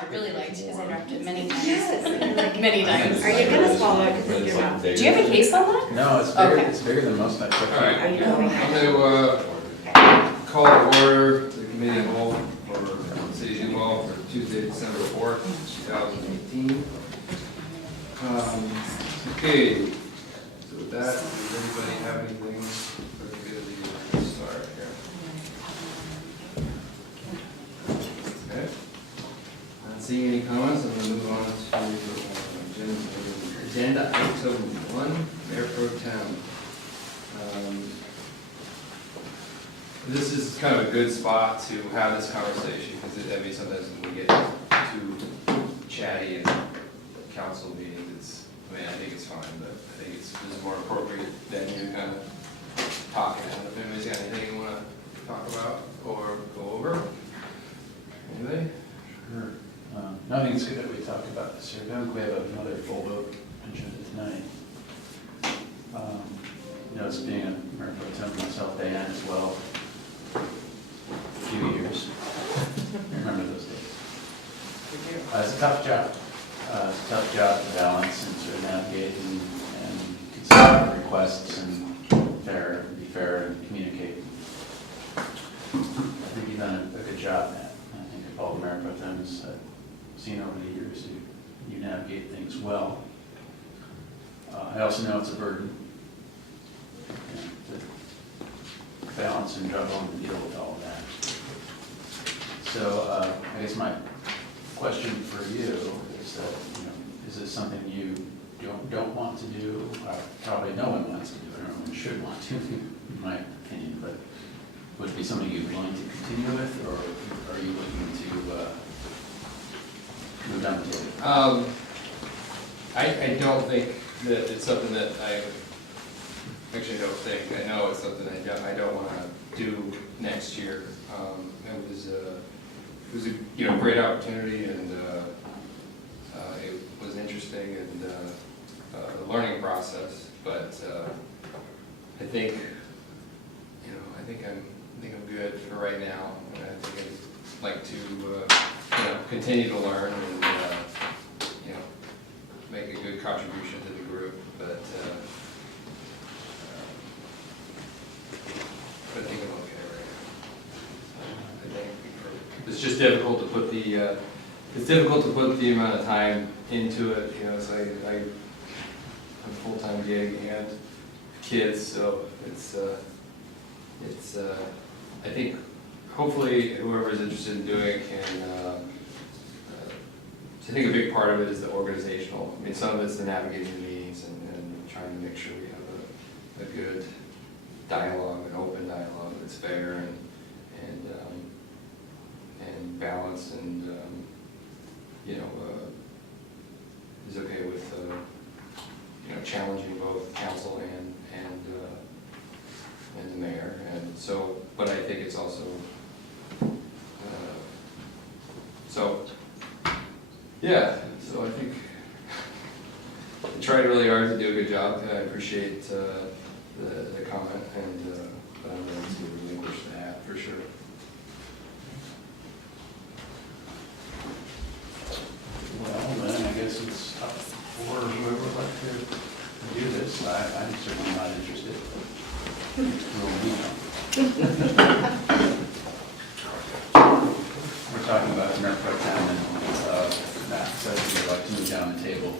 I really liked because I dropped it many times. Many times. Are you gonna swallow it? Because you're not. Do you have a case on that? No, it's bigger, Okay. it's bigger than most I took. All right. Are you I'm going? gonna call to order the committee of the whole for City of New Paltz for Tuesday, December 4th, 2018. Okay, so with that, does anybody have anything for the good of the start here? Okay. Not seeing any comments, I'm gonna move on to agenda item 1, Mayor Pro Tem. This is kind of a good spot to have this conversation, because I mean, sometimes when we get too chatty in council meetings, I mean, I think it's fine, but I think this is more appropriate than you kind of talking out. If anybody's got anything you want to talk about or go over? Anybody? Sure. No, I think it's good that we talked about this here. We have another full vote agenda tonight. You know, it's being a Mayor Pro Tem myself, Diane as well. A few years. I remember those days. It's a tough job. It's a tough job to balance and sort of navigate and consider requests and be fair and communicate. I think you've done a good job, Matt. I think if all the Mayor Pro Tems I've seen over the years, you navigate things well. I also know it's a burden, you know, to balance and juggle and deal with all of that. So I guess my question for you is that, you know, is this something you don't want to do? Probably no one wants to do it, or no one should want to, in my opinion, but would it be something you're willing to continue with, or are you looking to move down the table? I don't think that it's something that actually don't think, I know it's something I don't want to do next year. It was a you know, great opportunity, and it was interesting, and a learning process, but I think, you know, I think I'm good for right now. And I think I'd like to you know, continue to learn and you know, make a good contribution to the group, but I think I'm okay right now. I think it's just difficult to put the amount of time into it. You know, it's like I'm a full-time gig and kids, so it's I think hopefully whoever's interested in doing it can. I think a big part of it is the organizational. I mean, some of it's the navigating the meetings and trying to make sure we have a good dialogue, an open dialogue that's fair and balanced, and you know, is okay with you know, challenging both council and the mayor. And so, but I think it's also so. Yeah, so I think I tried really hard to do a good job. I appreciate the comment, and but I'm going to relinquish the hat for sure. Well, then I guess it's up for whoever would like to do this. I'm certainly not interested. We're talking about Mayor Pro Tem, and Matt said he'd like to move down the table.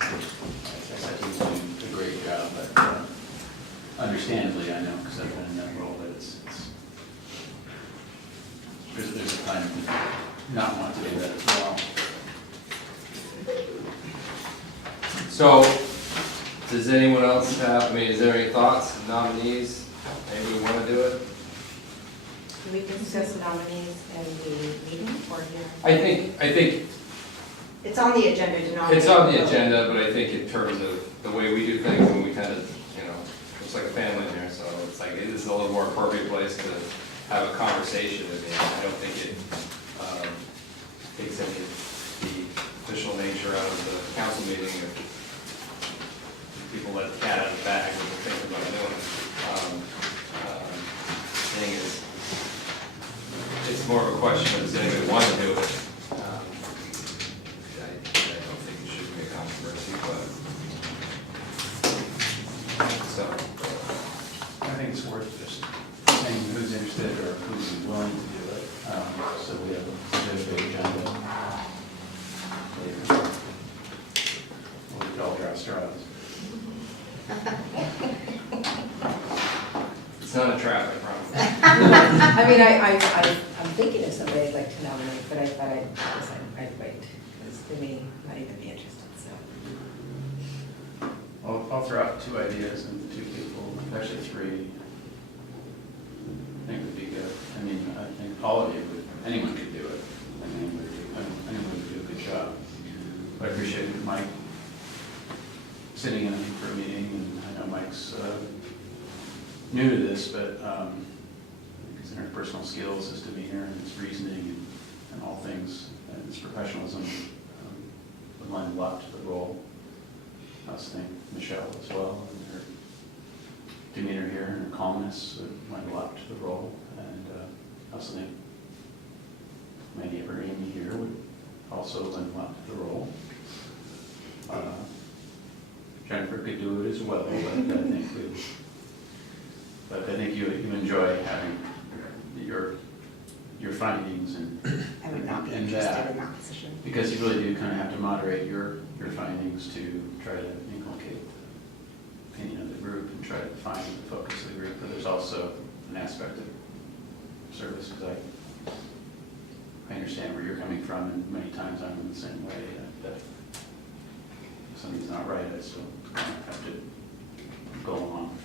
I said he's doing a great job, but understandably, I know, because I've been in that role, that there's a time to not want to do that as well. So, does anyone else have? I mean, is there any thoughts, nominees? Anybody want to do it? Do we discuss nominees in the meeting or here? I think It's on the agenda to nominate. it's on the agenda, but I think in terms of the way we do things, and we kind of, you know, it's like a family in there, so it's like, it is a little more appropriate place to have a conversation. I mean, I don't think it takes any of the official nature out of the council meeting if people let the cat out of the bag when they're thinking about doing it. Thing is, it's more of a question of does anybody want to do it. I mean, I'm thinking of somebody I'd like to nominate, but I thought I'd wait, because they may not even be interested, so. I'll throw out 2 ideas and 2 people, actually 3. I think would be good. I mean, I think all of you would, anyone could do it. I mean, anyone would do a good job. But I appreciate Mike sitting in for a meeting, and I know Mike's new to this, but I think his interpersonal skills, his demeanor, and his reasoning, and all things, and his professionalism would lend a lot to the role. I was thinking Michelle as well, and her demeanor here and her calmness would lend a lot to the role. And I also think my neighbor Amy here would also lend a lot to the role. Jennifer could do it as well, but I think you enjoy having your findings and I would not be and interested that, in that position. because you really do kind of have to moderate your findings to try to inculcate the opinion of the group and try to find the focus of the group. But there's also an aspect of service, because I understand where you're coming from, and many times I'm in the same way. That if something's not right, I still kind of have to go along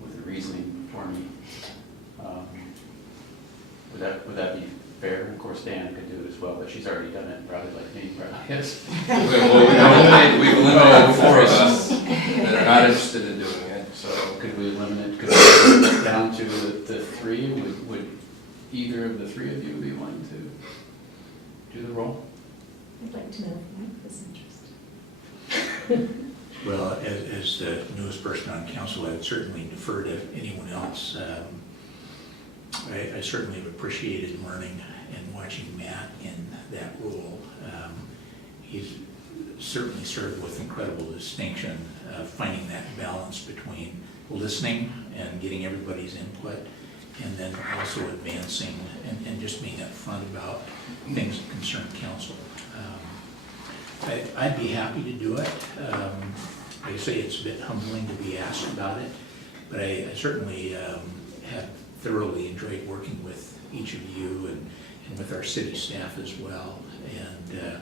with the reasoning for me. Would that be fair? Of course, Dan could do it as well, but she's already done it, probably like me, probably. Yes. We've eliminated 4 of us that are not interested in doing it. So could we eliminate, could we go down to the 3? Would either of the 3 of you be willing to do the role? I'd like to know if Mike was interested. Well, as the newest person on council, I would certainly defer to anyone else. I certainly have appreciated learning and watching Matt in that role. He's certainly served with incredible distinction, finding that balance between listening and getting everybody's input, and then also advancing and just being upfront about things that concern council. I'd be happy to do it. Like I say, it's a bit humbling to be asked about it, but I certainly have thoroughly enjoyed working with each of you and with our city staff as well. And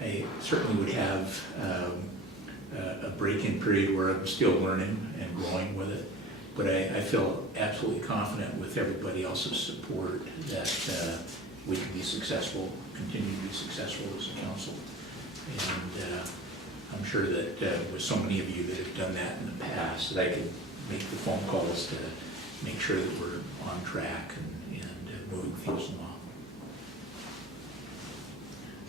I certainly would have a break-in period where I'm still learning and growing with it, but I feel absolutely confident with everybody else's support that we can be successful, continue to be successful as a council. And I'm sure that with so many of you that have done that in the past, that I could make the phone calls to make sure that we're on track and moving things along.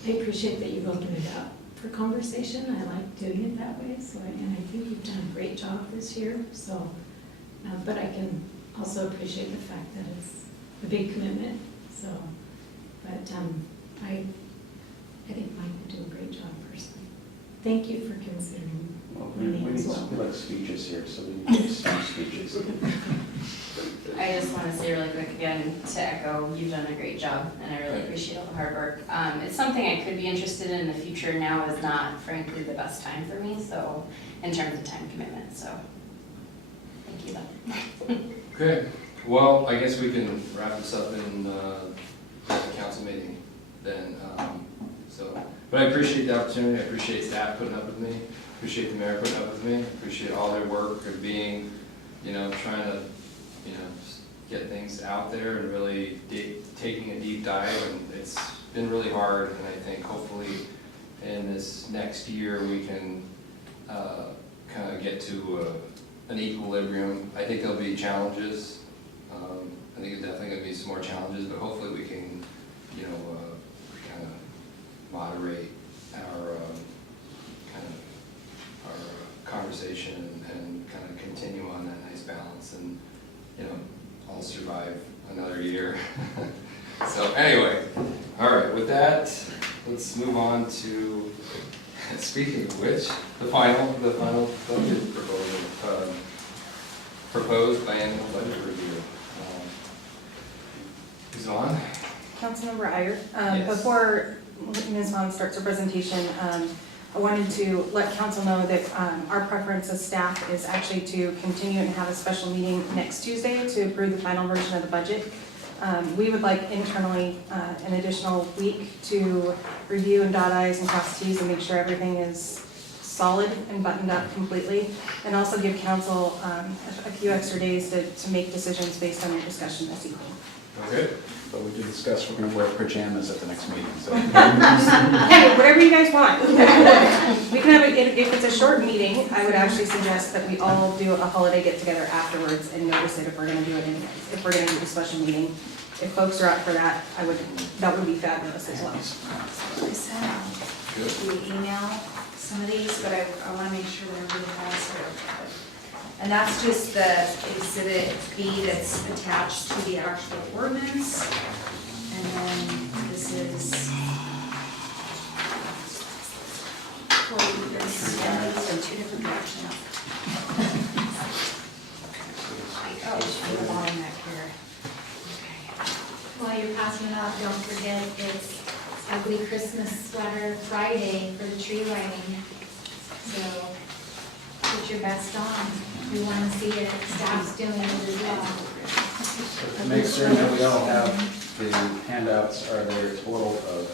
I appreciate that you've opened it up for conversation. I like doing it that way. And I think you've done a great job this year. So, but I can also appreciate the fact that it's a big commitment. So, but I think Mike would do a great job personally. Thank you for considering me as well. We like speeches here, so we need some speeches. I just want to say really quick again, to echo, you've done a great job, and I really appreciate all the hard work. It's something I could be interested in the future. Now is not, frankly, the best time for me, so, in terms of time commitment, so, thank you though. Okay, well, I guess we can wrap this up in the council meeting then. But I appreciate the opportunity. I appreciate staff putting up with me. Appreciate the mayor putting up with me. Appreciate all their work of being, trying to, get things out there and really taking a deep dive. And it's been really hard. And I think hopefully in this next year we can kind of get to an equilibrium. I think there'll be challenges. I think it's definitely going to be some more challenges, but hopefully we can, kind of moderate our conversation and kind of continue on that nice balance, and I'll survive another year. So anyway, all right. With that, let's move on to, speaking of which, the final budget proposal, proposed biannual budget review. Who's on? Councilmember Iyer. Yes. Before Ms. Vaughn starts her presentation, I wanted to let council know that our preference as staff is actually to continue and have a special meeting next Tuesday to approve the final version of the budget. We would like internally an additional week to review and dot i's and cross t's and make sure everything is solid and buttoned up completely, and also give council a few extra days to make decisions based on your discussion this evening. Okay. But we did discuss we're gonna wear pajamas at the next meeting, so. Hey, whatever you guys want. We can have, if it's a short meeting, I would actually suggest that we all do a holiday get-together afterwards and notice it if we're gonna do it anyways, if we're gonna do the special meeting. If folks are up for that, that would be fabulous as well. I sent out Good. the email, some of these, but I want to make sure that everybody has it. And that's just the exhibit B that's attached to the actual ordinance. And then this is. Yeah, these are two different directions. Oh, it's for the bottleneck here. While you're passing it off, don't forget it's Ugly Christmas Sweater Friday for the tree lighting. So put your best on. We want to see it. Staff's doing it as well. To make certain that we all have the handouts, are there a total of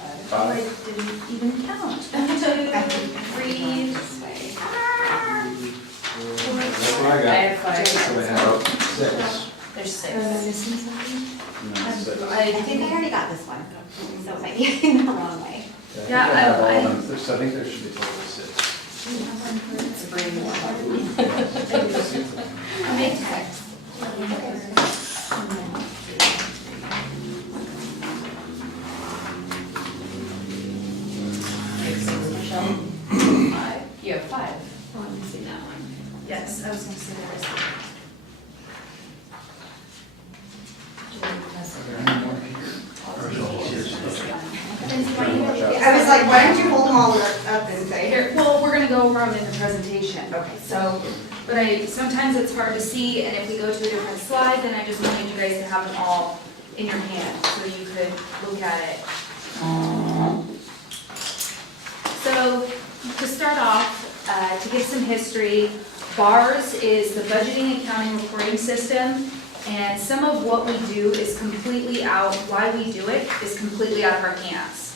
I 5? didn't even count. 2, 3. That's what I I got. have 5. So I have 6. There's Am I 6. missing something? No, 6. I think I already got this one, so it might be in the wrong way. Yeah, I think I have all of them. So I think there should be a total of 6. It's a brain one. I'll make text. Michelle? 5. You have 5. Oh, I'm missing that one. Yes, I was gonna say there is. Are there any more here? I was like, why don't you hold them all up and say, here, well, we're gonna go over them in the presentation. Okay. So, but sometimes it's hard to see, and if we go to a different slide, then I just wanted you guys to have them all in your hand, so you could look at it. So, to start off, to give some history, BARS is the Budgeting, Accounting, Reporting System, and some of what we do is completely out, why we do it is completely out of our hands.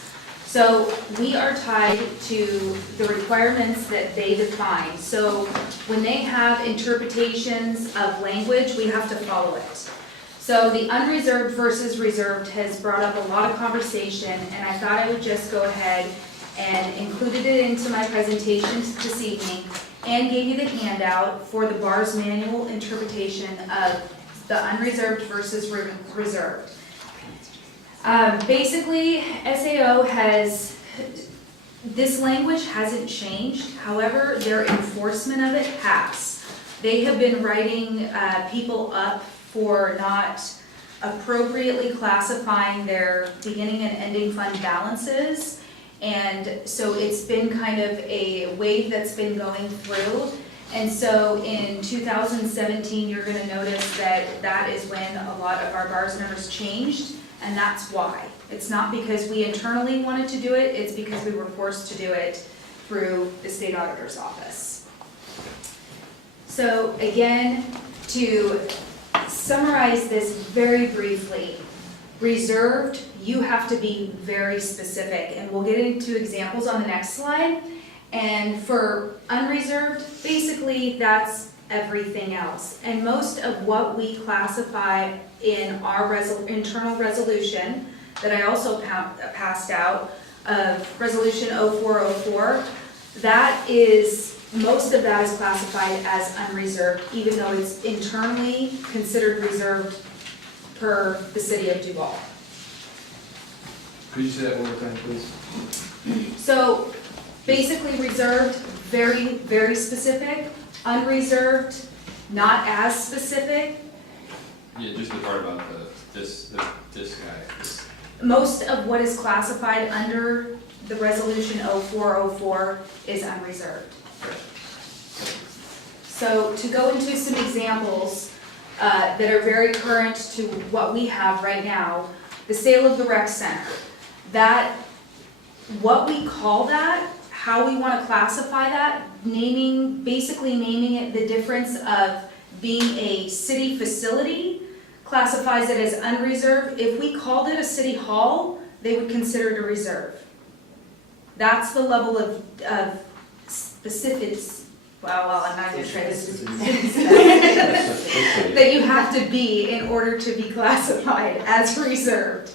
So we are tied to the requirements that they define. So when they have interpretations of language, we have to follow it. So the unreserved versus reserved has brought up a lot of conversation, and I thought I would just go ahead and included it into my presentation this evening and gave you the handout for the BARS manual interpretation of the unreserved versus reserved. Basically, SAO has, this language hasn't changed, however, their enforcement of it has. They have been writing people up for not appropriately classifying their beginning and ending fund balances. And so it's been kind of a wave that's been going through. And so in 2017, you're gonna notice that that is when a lot of our BARS numbers changed, and that's why. It's not because we internally wanted to do it, it's because we were forced to do it through the state auditor's office. So again, to summarize this very briefly, reserved, you have to be very specific, and we'll get into examples on the next slide. And for unreserved, basically that's everything else. And most of what we classify in our internal resolution that I also passed out of Resolution 0404, that is, most of that is classified as unreserved, even though it's internally considered reserved per the city of Duval. Could you say that one more time, please? So basically reserved, very, very specific. Unreserved, not as specific. Yeah, just the part about this guy. Most of what is classified under the Resolution 0404 is unreserved. So to go into some examples that are very current to what we have right now, the sale of the rec center. That, what we call that how we want to classify that, basically naming it the difference of being a city facility classifies it as unreserved. If we called it a city hall, they would consider it a reserve. That's the level of specifics, well, I'm not gonna try this, that you have to be in order to be classified as reserved.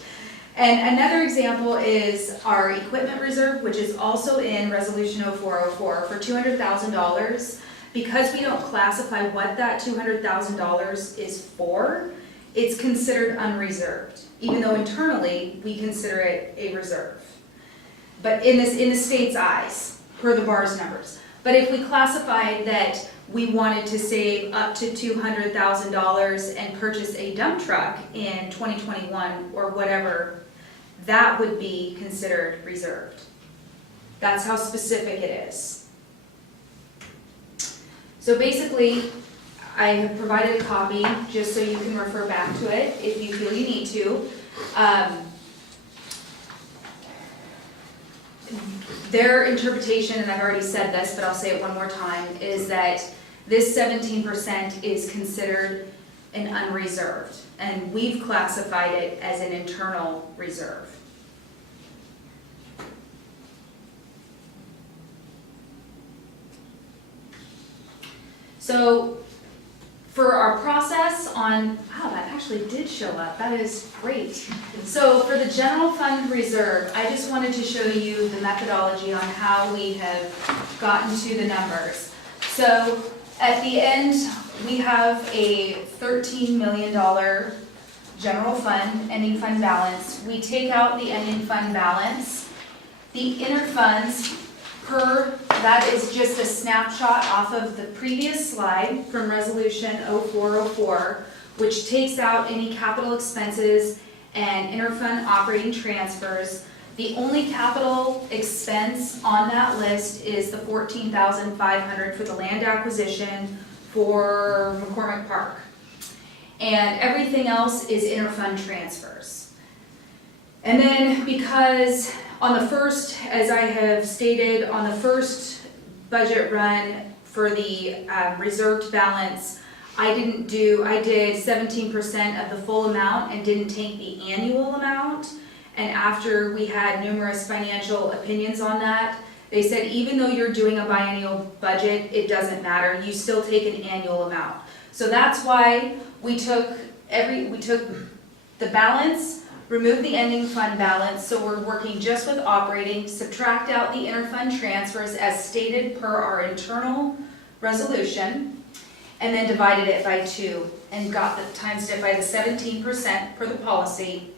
And another example is our equipment reserve, which is also in Resolution 0404 for $200,000. Because we don't classify what that $200,000 is for, it's considered unreserved, even though internally we consider it a reserve. But in the state's eyes, per the BAR's numbers. But if we classified that we wanted to save up to $200,000 and purchase a dump truck in 2021 or whatever, that would be considered reserved. That's how specific it is. So basically, I have provided a copy just so you can refer back to it if you feel you need to. Their interpretation, and I've already said this, but I'll say it one more time, is that this 17% is considered an unreserved, and we've classified it as an internal reserve. So for our process on, wow, that actually did show up. That is great. So for the general fund reserve, I just wanted to show you the methodology on how we have gotten to the numbers. So at the end, we have a $13 million general fund, ending fund balance. We take out the ending fund balance. The inner funds, that is just a snapshot off of the previous slide from Resolution 0404, which takes out any capital expenses and interfund operating transfers. The only capital expense on that list is the $14,500 for the land acquisition for McCormick Park. And everything else is interfund transfers. And then because on the first, as I have stated, on the first budget run for the reserved balance, I did 17% of the full amount and didn't take the annual amount. And after we had numerous financial opinions on that, they said even though you're doing a biennial budget, it doesn't matter, you still take an annual amount. So that's why we took the balance, remove the ending fund balance, so we're working just with operating, subtract out the interfund transfers as stated per our internal resolution, and then divided it by 2 and times it by the 17% for the policy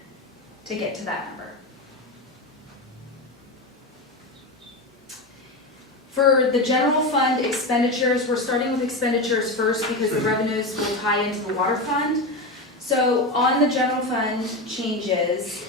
to get to that number. For the general fund expenditures, we're starting with expenditures first because the revenues will tie into the water fund. So on the general fund changes,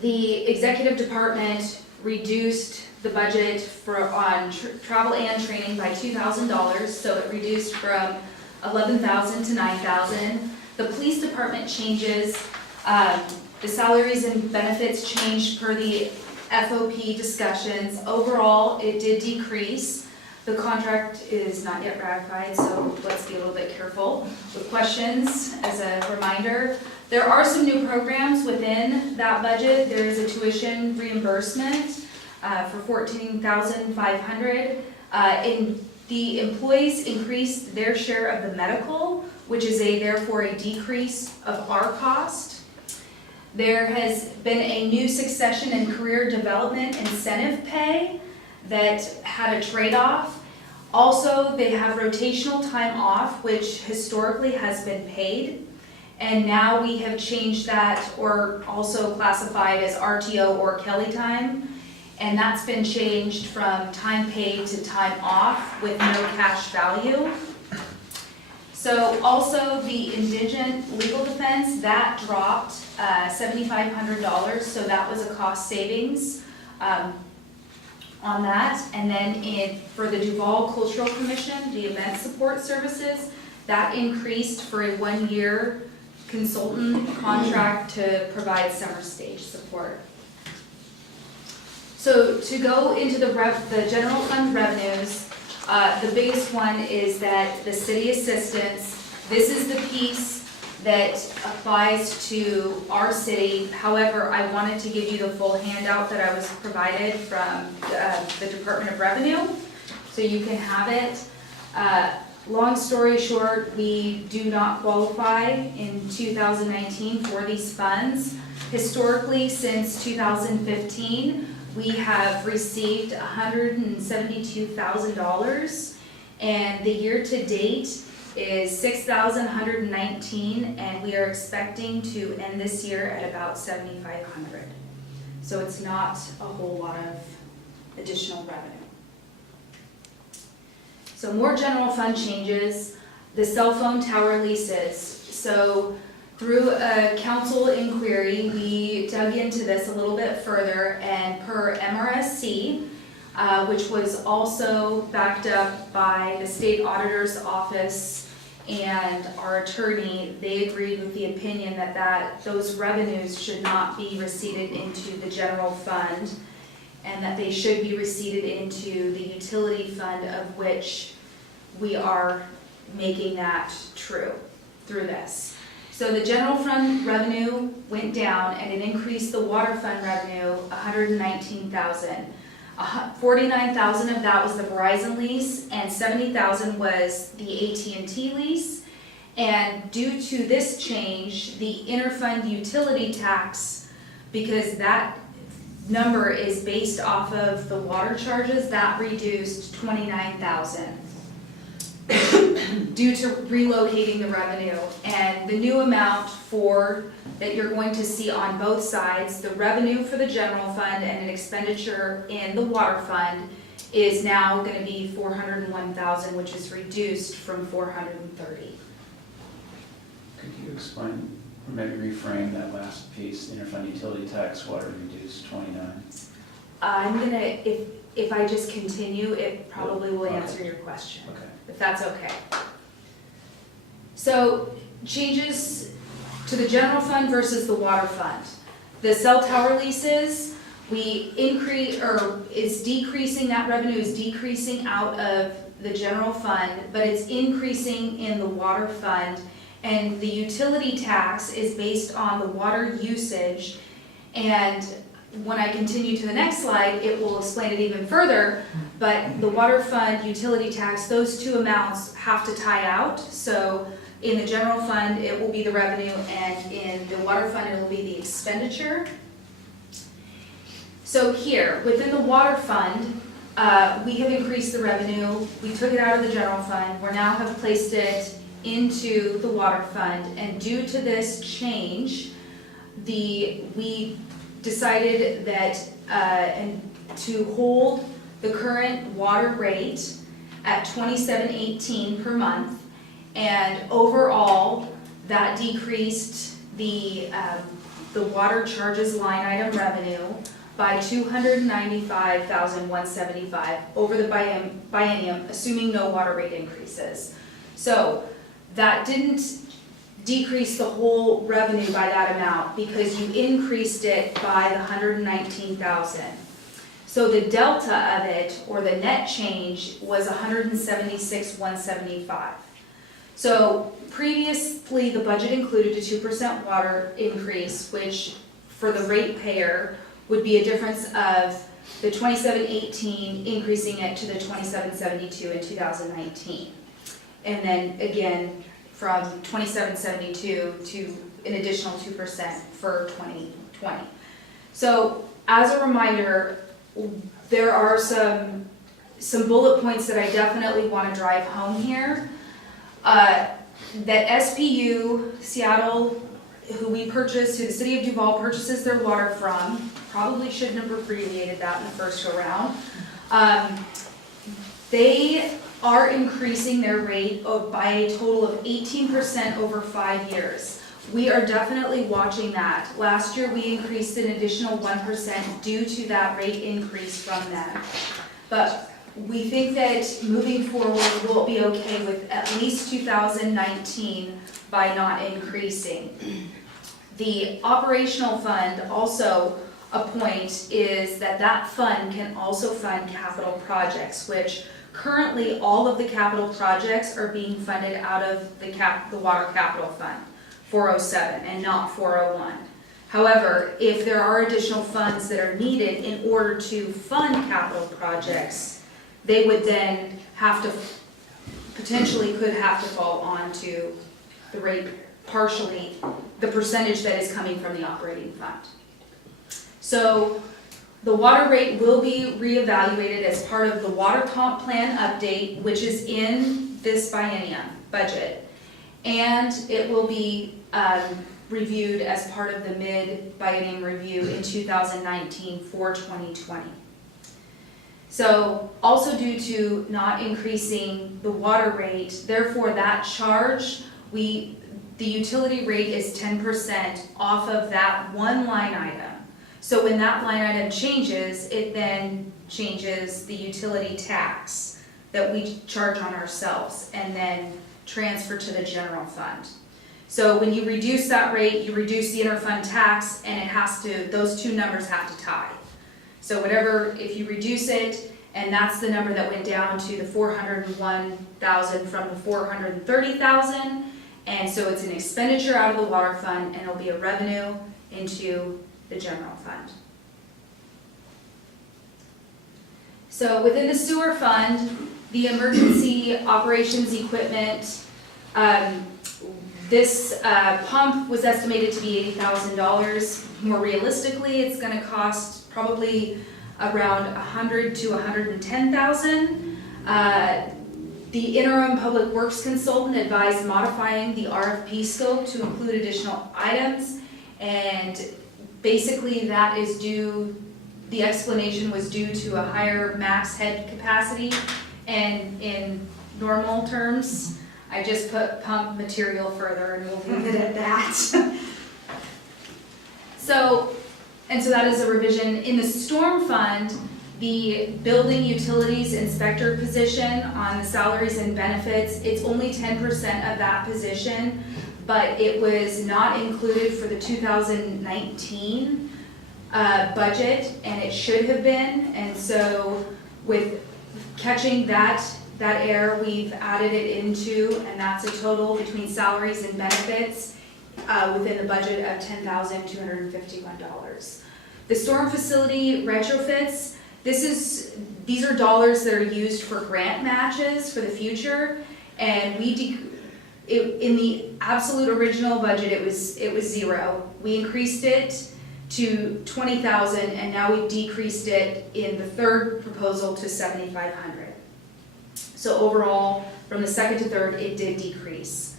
the executive department reduced the budget on travel and training by $2,000, so it reduced from $11,000 to $9,000. The police department changes, the salaries and benefits changed per the FOP discussions. Overall, it did decrease. The contract is not yet ratified, so let's be a little bit careful with questions. As a reminder, there are some new programs within that budget. There is a tuition reimbursement for $14,500. The employees increased their share of the medical, which is therefore a decrease of our cost. There has been a new succession and career development incentive pay that had a trade-off. Also, they have rotational time off, which historically has been paid. And now we have changed that, or also classified as RTO or Kelly time. And that's been changed from time paid to time off with no cash value. So also the indigent legal defense, that dropped $7,500, so that was a cost savings on that. And then for the Duval Cultural Commission, the event support services, that increased for a 1-year consultant contract to provide summer stage support. So to go into the general fund revenues, the biggest one is that the city assistance, this is the piece that applies to our city. However, I wanted to give you the full handout that I was provided from the Department of Revenue, so you can have it. Long story short, we do not qualify in 2019 for these funds. Historically, since 2015, we have received $172,000, and the year-to-date is $6,119, and we are expecting to end this year at about $7,500. So it's not a whole lot of additional revenue. So more general fund changes, the cell phone tower leases. So through a council inquiry, we dug into this a little bit further, and per MRSC, which was also backed up by the state auditor's office and our attorney, they agreed with the opinion that those revenues should not be receipted into the general fund, and that they should be receipted into the utility fund, of which we are making that true through this. So the general fund revenue went down, and it increased the water fund revenue $119,000. $49,000 of that was the Verizon lease, and $70,000 was the AT&T lease. And due to this change, the interfund utility tax, because that number is based off of the water charges, that reduced $29,000 due to relocating the revenue. And the new amount that you're going to see on both sides, the revenue for the general fund and an expenditure in the water fund, is now going to be $401,000, which is reduced from $430,000. Could you explain, or maybe reframe that last piece, the interfund utility tax, water reduced 29? I'm gonna, if I just continue, it probably will answer your question. Okay. If that's okay. So, changes to the general fund versus the water fund. The cell tower leases, we is decreasing, that revenue is decreasing out of the general fund, but it's increasing in the water fund. And the utility tax is based on the water usage. And when I continue to the next slide, it will explain it even further. But the water fund, utility tax, those two amounts have to tie out. So in the general fund, it will be the revenue, and in the water fund, it will be the expenditure. So here, within the water fund, we have increased the revenue. We took it out of the general fund. We now have placed it into the water fund. And due to this change, we decided that to hold the current water rate at $27.18 per month, and overall that decreased the water charges line item revenue by $295,175 over the biennium, assuming no water rate increases. So that didn't decrease the whole revenue by that amount, because you increased it by the $119,000. So the delta of it, or the net change, was $176,175. So previously, the budget included a 2% water increase, which for the ratepayer would be a difference of the $27.18 increasing it to the $27.72 in 2019. And then again, from $27.72 to an additional 2% for 2020. So as a reminder, there are some bullet points that I definitely want to drive home here. That SPU, Seattle, who the city of Duval purchases their water from, probably shouldn't have abbreviated that in the first go round. They are increasing their rate by a total of 18% over 5 years. We are definitely watching that. Last year, we increased an additional 1% due to that rate increase from them. But we think that moving forward, we'll be okay with at least 2019 by not increasing. The operational fund also, a point is that that fund can also fund capital projects, which currently all of the capital projects are being funded out of the Water Capital Fund, 407, and not 401. However, if there are additional funds that are needed in order to fund capital projects, they would then have to, potentially could have to fall onto the rate partially, the percentage that is coming from the operating fund. So the water rate will be reevaluated as part of the water comp plan update, which is in this biennium budget. And it will be reviewed as part of the mid-biennium review in 2019 for 2020. So also due to not increasing the water rate, therefore that charge, the utility rate is 10% off of that one line item. So when that line item changes, it then changes the utility tax that we charge on ourselves and then transfer to the general fund. So when you reduce that rate, you reduce the interfund tax, and it has to, those two numbers have to tie. So whatever, if you reduce it, and that's the number that went down to the 401,000 from the 430,000, and so it's an expenditure out of the water fund, and it'll be a revenue into the general fund. So within the sewer fund, the emergency operations equipment, this pump was estimated to be $80,000. More realistically, it's going to cost probably around $100,000 to $110,000. The interim public works consultant advised modifying the RFP scope to include additional items, and basically that is due, the explanation was due to a higher max head capacity, and in normal terms, I just put pump material further and we'll leave it at that. So that is a revision. In the storm fund, the building utilities inspector position on the salaries and benefits, it's only 10% of that position, but it was not included for the 2019 budget, and it should have been. And so with catching that error, we've added it into, and that's a total between salaries and benefits within the budget of $10,251. The storm facility retrofits, these are dollars that are used for grant matches for the future, and in the absolute original budget it was $0. We increased it to $20,000, and now we've decreased it in the third proposal to $7,500. So overall, from the second to third, it did decrease.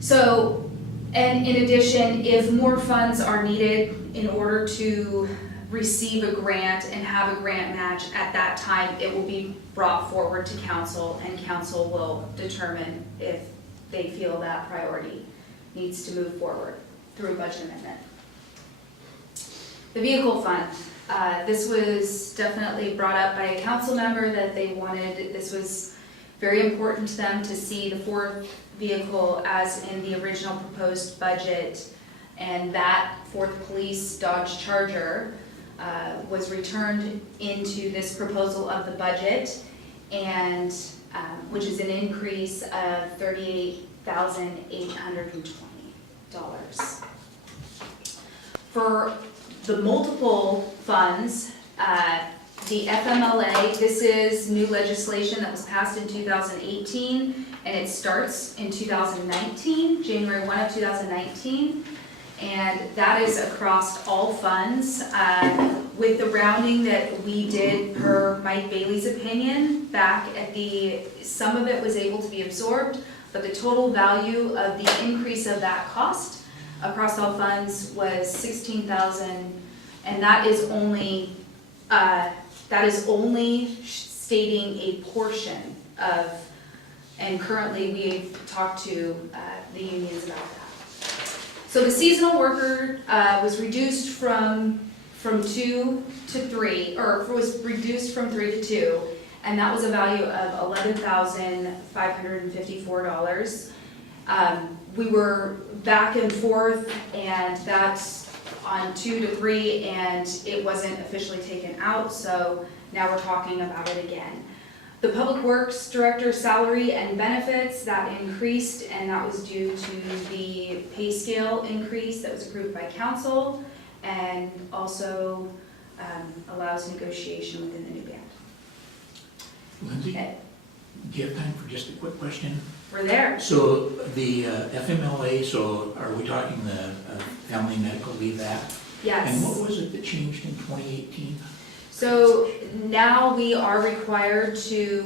So, and in addition, if more funds are needed in order to receive a grant and have a grant match, at that time, it will be brought forward to council, and council will determine if they feel that priority needs to move forward through a budget amendment. The vehicle fund. This was definitely brought up by a council member that they wanted, this was very important to them to see the fourth vehicle as in the original proposed budget, and that fourth police Dodge Charger was returned into this proposal of the budget, and which is an increase of $38,820. For the multiple funds, the FMLA, this is new legislation that was passed in 2018, and it starts in 2019, January 1 of 2019, and that is across all funds, with the rounding that we did per Mike Bailey's opinion back at some of it was able to be absorbed, but the total value of the increase of that cost across all funds was $16,000, and that is only stating a portion of, and currently we've talked to the unions about that. So the seasonal worker was reduced from 2 to 3, or was reduced from 3 to 2, and that was a value of $11,554. We were back and forth, and on 2 to 3 and it wasn't officially taken out, so now we're talking about it again. The Public Works Director's salary and benefits, that increased, and that was due to the pay scale increase that was approved by council, and also allows negotiation within the new band. Lindsay, Okay, do you have time for just a quick question? we're there. So the FMLA, so are we talking the Family Medical Leave Act? Yes. And what was it that changed in 2018? So now we are required to,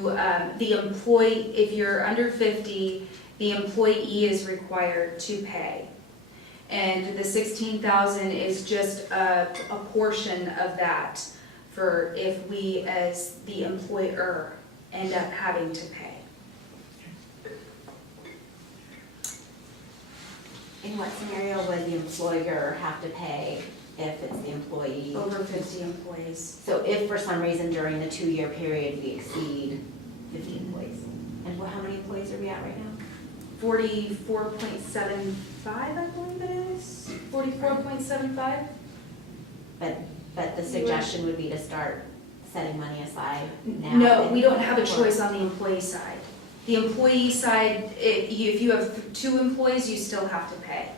the employee, if you're under 50, the employee is required to pay. And the 16,000 is just a portion of that for if we as the employer end up having to pay. In what scenario would the employer have to pay if it's the employee? Over 50 employees. So if for some reason during the 2-year period we exceed 50 employees? And how many employees are we at right now? 44.75, I believe it is. 44.75? But the suggestion would be to start setting money aside now? No, we don't have a choice on the employee side. The employee side, if you have 2 employees, you still have to pay.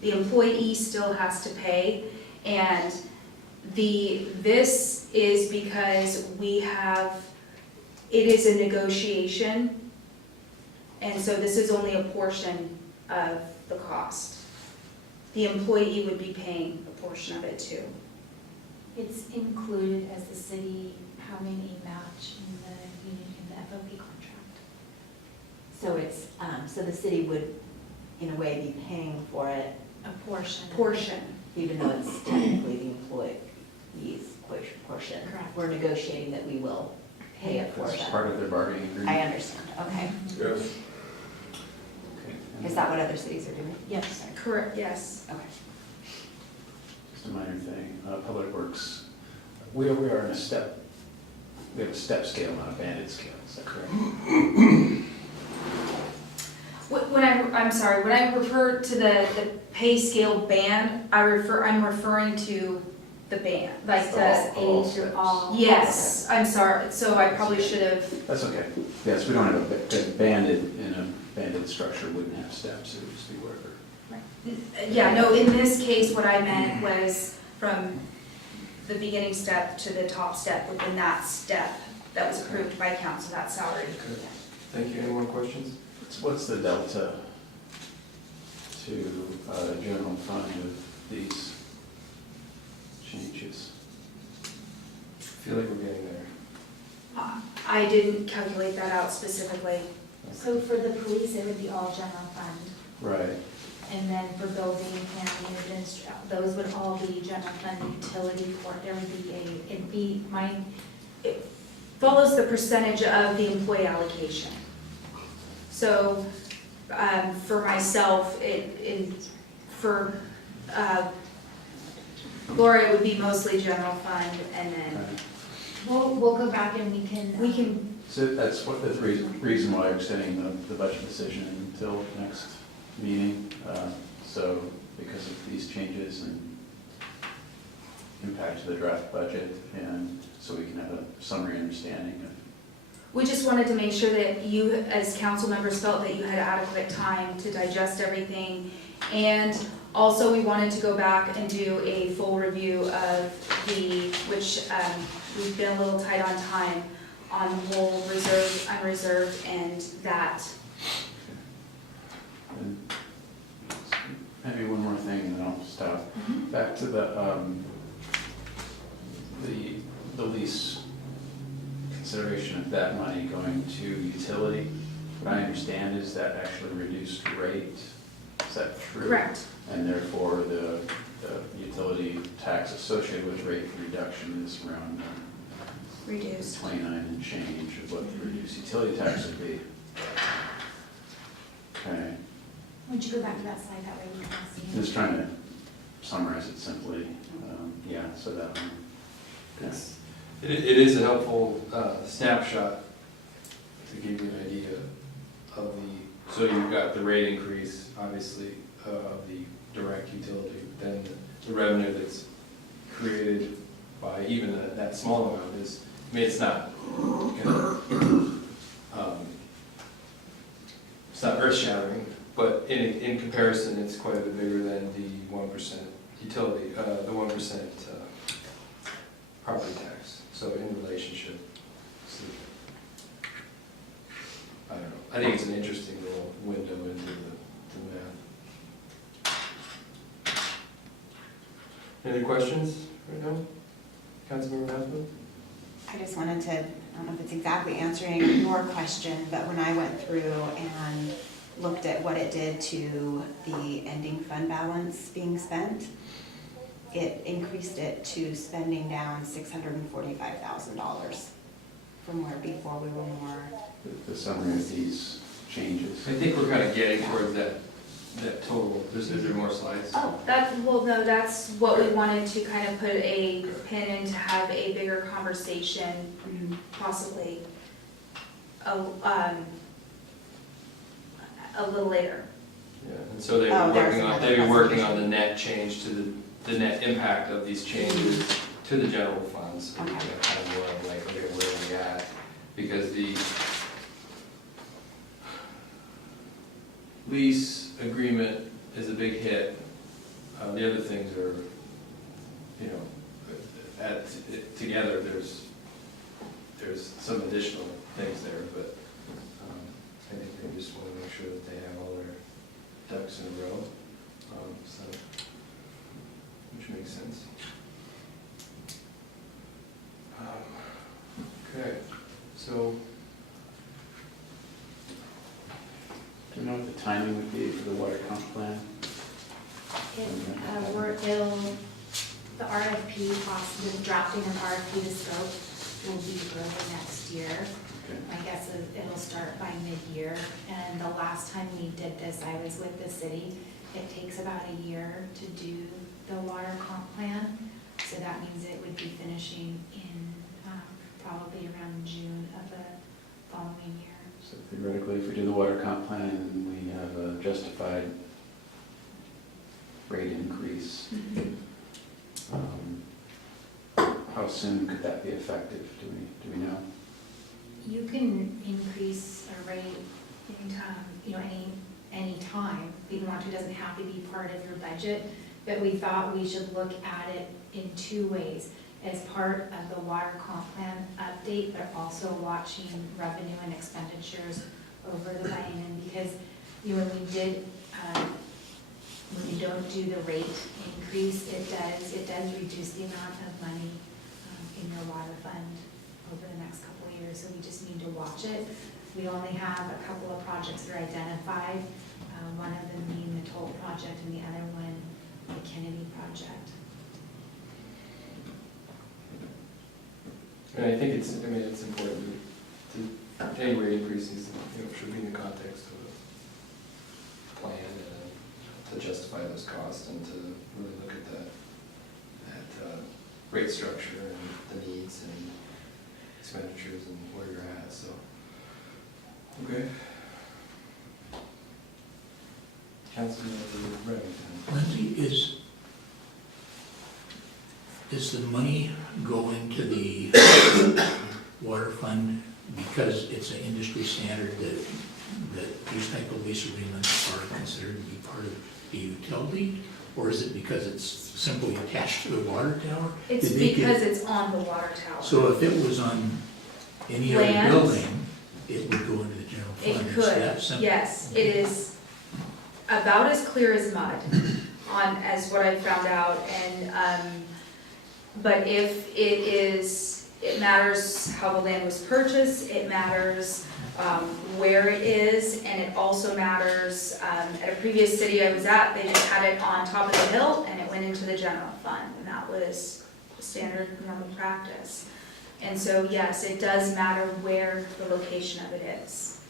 The employee still has to pay, and this is because it is a negotiation, and so this is only a portion of the cost. The employee would be paying a portion of it too. It's included as the city having a match in the union, in the FOP contract. So it's, so the city would, in a way, be paying for it, A portion. Portion. even though it's technically the employee's portion. Correct. We're negotiating that we will pay it for That's them. part of their bargaining agreement. I understand, okay. Yes. Okay. Is that what other cities are doing? Yes. Correct, yes. Okay. Just a minor thing, Public Works, we are in a step, we have a step scale, not a banded scale, is that correct? When I'm sorry, when I refer to the pay scale band, I'm referring to the band, like the, All A through steps. all. yes, I'm sorry, so I probably should have, That's okay. Yes, we don't have a banded, in a banded structure wouldn't have steps, it would just be wherever. yeah, no, in this case, what I meant was from the beginning step to the top step within that step that was approved by council, that salary. Good. Thank you. Any more questions? What's the delta to general fund with these changes? I feel like we're getting there. I didn't calculate that out specifically. So for the police, it would be all general fund. Right. And then for building, planning, administration, those would all be general fund, utility court, there would be It follows the percentage of the employee allocation. So, for myself, for Laura, it would be mostly general fund, and then we'll go back and we can. So that's what the reason why we're extending the budget decision until next meeting. So because of these changes and impact to the draft budget, and so we can have a summary understanding of. we just wanted to make sure that you, as council members, felt that you had adequate time to digest everything. And also, we wanted to go back and do a full review of which we've been a little tight on time, on whole, reserved, unreserved, and that. And maybe one more thing, and then I'll stop. Back to the lease consideration of that money going to utility. What I understand is that actually reduced rate. Is that true? Correct. And therefore, the utility tax associated with rate reduction is around Reduced. 29 and change of what the reduced utility tax would be. Okay. Would you go back to that slide, that way we can see? Just trying to summarize it simply. Yeah, so that one. Yeah. It is a helpful snapshot to give you an idea of so you've got the rate increase, obviously, of the direct utility, then the revenue that's created by even that small amount is, I mean, it's not, you know, it's not earth shattering, but in comparison, it's quite a bit bigger than the 1% utility, the 1% property tax. So in relationship, so, I don't know. I think it's an interesting little window into the math. Any other questions right now? Councilmember Haslund? I just wanted to, I don't know if it's exactly answering your question, but when I went through and looked at what it did to the ending fund balance being spent, it increased it to spending down $645,000 from where before we were more. The summary of these changes. I think we're kind of getting towards that total. Is there more slides? Oh, no, that's what we wanted to kind of put a pin in to have a bigger conversation, possibly a little later. Yeah, and so they've been working on the net change to the net impact of these changes to the general funds. Okay. Kind of more of like, okay, where are we at? Because the lease agreement is a big hit. The other things are, you know, together there's some additional things there, but I think they just want to make sure that they have all their ducks in a row, so, which makes sense. Okay, so. Do you know what the timing would be for the water comp plan? The RFP, possibly drafting an RFP to scope will be early next year. Okay. My guess is it'll start by mid-year, and the last time we did this, I was with the city. It takes about a year to do the water comp plan, so that means it would be finishing in probably around June of the following year. So theoretically, if we do the water comp plan and we have a justified rate increase, how soon could that be effective? Do we know? You can increase a rate any time if you want to. It doesn't have to be part of your budget, but we thought we should look at it in two ways. As part of the water comp plan update, but also watching revenue and expenditures over the biennium, because when you don't do the rate increase, it does reduce the amount of money in your water fund over the next couple of years, so we just need to watch it. We only have a couple of projects that are identified, one of them being the toll project and the other one the Kennedy project. And I think it's important to any rate increases, should be in the context of a plan and to justify those costs and to really look at that rate structure and the needs and expenditures and where you're at, so. Okay. Councilman Remington. Lindsay, does the money go into the water fund because it's an industry standard that these type of lease agreements are considered to be part of the utility? Or is it because it's simply attached to the water tower? It's because it's on the water tower. So if it was on any other Land. building, it would go into the general fund? It It's that could, simple? yes, it is about as clear as mud as what I found out, and, but if it matters how the land was purchased, it matters, where it is, and it also matters, at a previous city I was at, they just had it on top of the hill, and it went into the general fund, and that was standard normal practice. And so, yes, it does matter where the location of it is.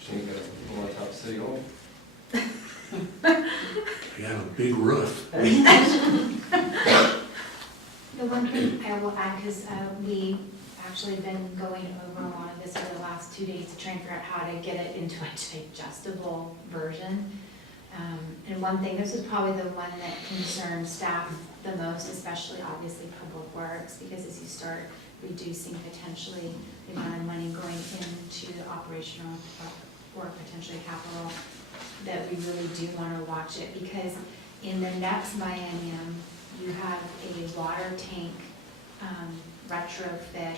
So you got one on top of City Hall? You have a big roof. The one thing I will add, because we actually been going over a lot of this over the last 2 days to try and figure out how to get it into a digestible version. And one thing, this is probably the one that concerns staff the most, especially obviously Public Works, because as you start reducing potentially the amount of money going into the operational or potentially capital, that we really do want to watch it, because in the next biennium, you have a water tank retrofit,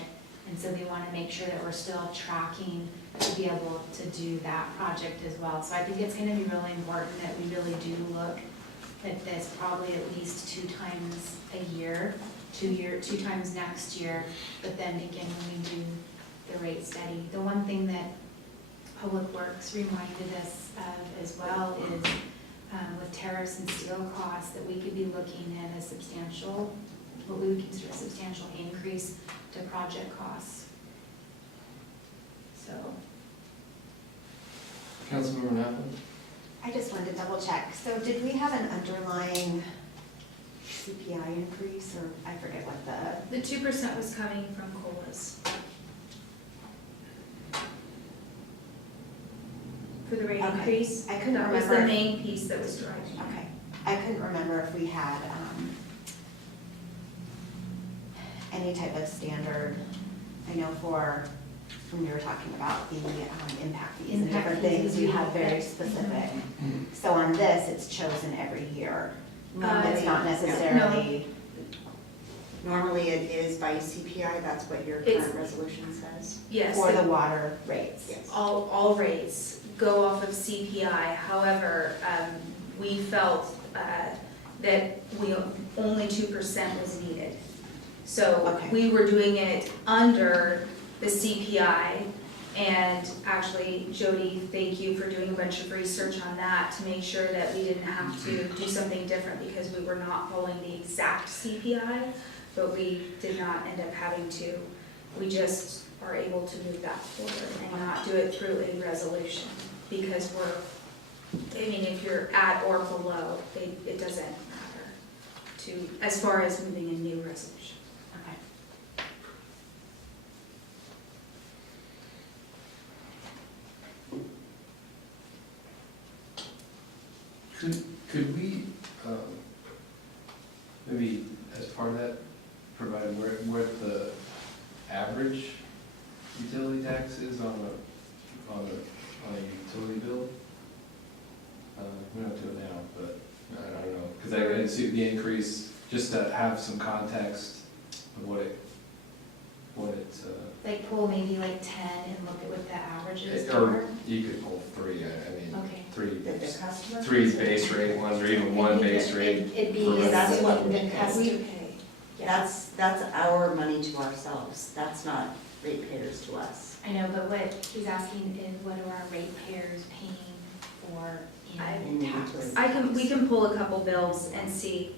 and so we want to make sure that we're still tracking to be able to do that project as well. So I think it's going to be really important that we really do look at this probably at least 2 times a year, 2 times next year, but then again, when we do the rate study. The one thing that Public Works reminded us of as well is with tariffs and steel costs, that we could be looking at a substantial, what we would consider a substantial increase to project costs. So. Councilmember Napoli? I just wanted to double check. So did we have an underlying CPI increase, or I forget what the? The 2% was coming from COLAs. For the rate Okay. increase, I couldn't that was the remember. main piece that was driving. Okay, I couldn't remember if we had any type of standard. I know when we were talking about the impact fees and Impact different fees, things, you we- have very specific. So on this, it's chosen every year. It's not necessarily. Normally it is by CPI, that's what your It's- current resolution says? Yes. For the water rates. Yes. All rates go off of CPI. However, we felt that only 2% was needed. So Okay. we were doing it under the CPI. And actually, Jody, thank you for doing a bunch of research on that to make sure that we didn't have to do something different, because we were not following the exact CPI, but we did not end up having to. We just are able to move that forward and not do it through a resolution, because if you're at or below, it doesn't matter as far as moving a new resolution. Okay. Could we, maybe as part of that, provide where the average utility tax is on a utility bill? We don't do it now, but I don't know, because I didn't see the increase, just to have some context of what it, Like pull maybe like 10 and look at what the averages or are. you could pull 3, I mean, Okay. 3. The customer? 3 base rate ones, or even 1 base rate. It'd be. for That's what assuming the because customer we- pay. Yeah. That's our money to ourselves, that's not ratepayers to us. I know, but what he's asking is what are our ratepayers paying for In in the tax? utility. We can pull a couple bills and see.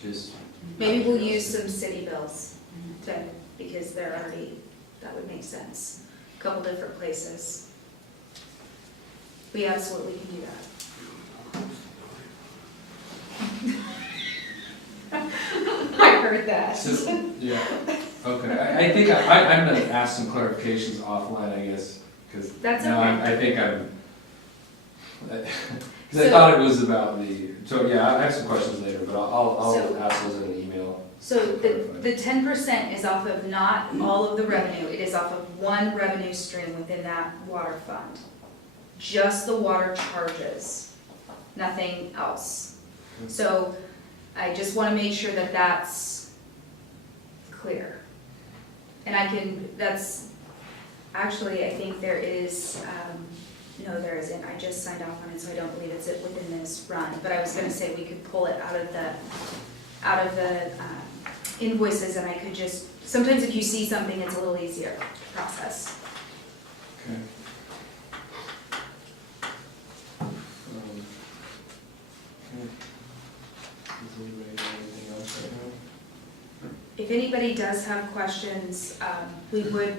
Just. Maybe we'll use some city bills because they're already, that would make sense. A couple different places. We absolutely can do that. I heard that. So, yeah, okay, I think I'm gonna ask some clarifications offline, I guess, because That's now okay. I think because I thought it was about so yeah, I have some questions later, but I'll So- ask those in an email. So the 10% is off of not all of the revenue, it is off of one revenue stream within that water fund. Just the water charges, nothing else. So I just want to make sure that that's clear. And actually, I think there is, no, there isn't, I just signed off on it, so I don't believe it's within this run. But I was gonna say we could pull it out of the invoices, and I could just, sometimes if you see something, it's a little easier to process. Okay. Does anybody have anything else right now? If anybody does have questions, we would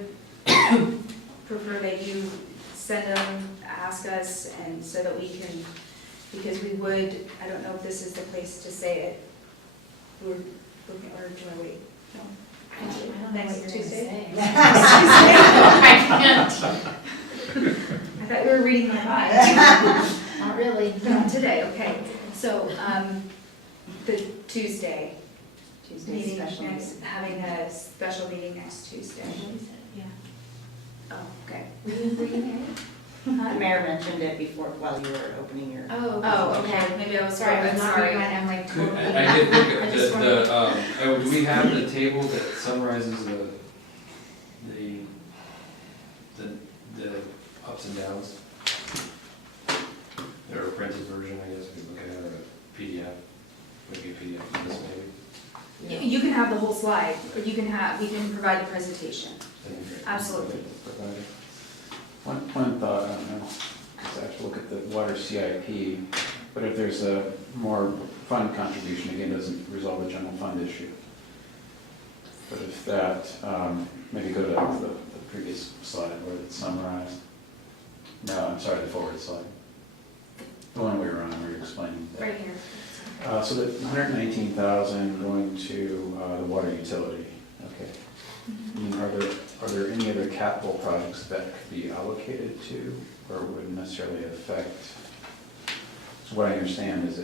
prefer that you send them, ask us, and so that we can, because we would, I don't know if this is the place to say it. We're looking, or do I wait? No. I don't know Next what you're gonna Tuesday? say. I thought we were reading my mind. All Not really. Not today, okay. So, the Tuesday, Tuesday meeting special meeting. next, having a special meeting next Tuesday. Yeah. Oh, okay. Were you married? The mayor mentioned it before while you were opening your. Oh, okay, maybe I was Sorry, sorry, I'm not sorry. rewind, I'm like totally. I did think I of just wanted- do we have the table that summarizes the ups and downs? Or a printed version, I guess, if you look at it, or a PDF, maybe a PDF of this maybe? You can have the whole slide, or you can have, we can provide a presentation. That'd be great. Absolutely. Provided. One thought, I don't know, because I have to look at the water CIP, but if there's a more fund contribution, again, doesn't resolve the general fund issue. But if that, maybe go to the previous slide where it's summarized. No, I'm sorry, the forward slide. The one we were on, where you're explaining. Right here. So the 119,000 going to the water utility, okay. I mean, are there any other capital projects that could be allocated to, or wouldn't necessarily affect? So what I understand is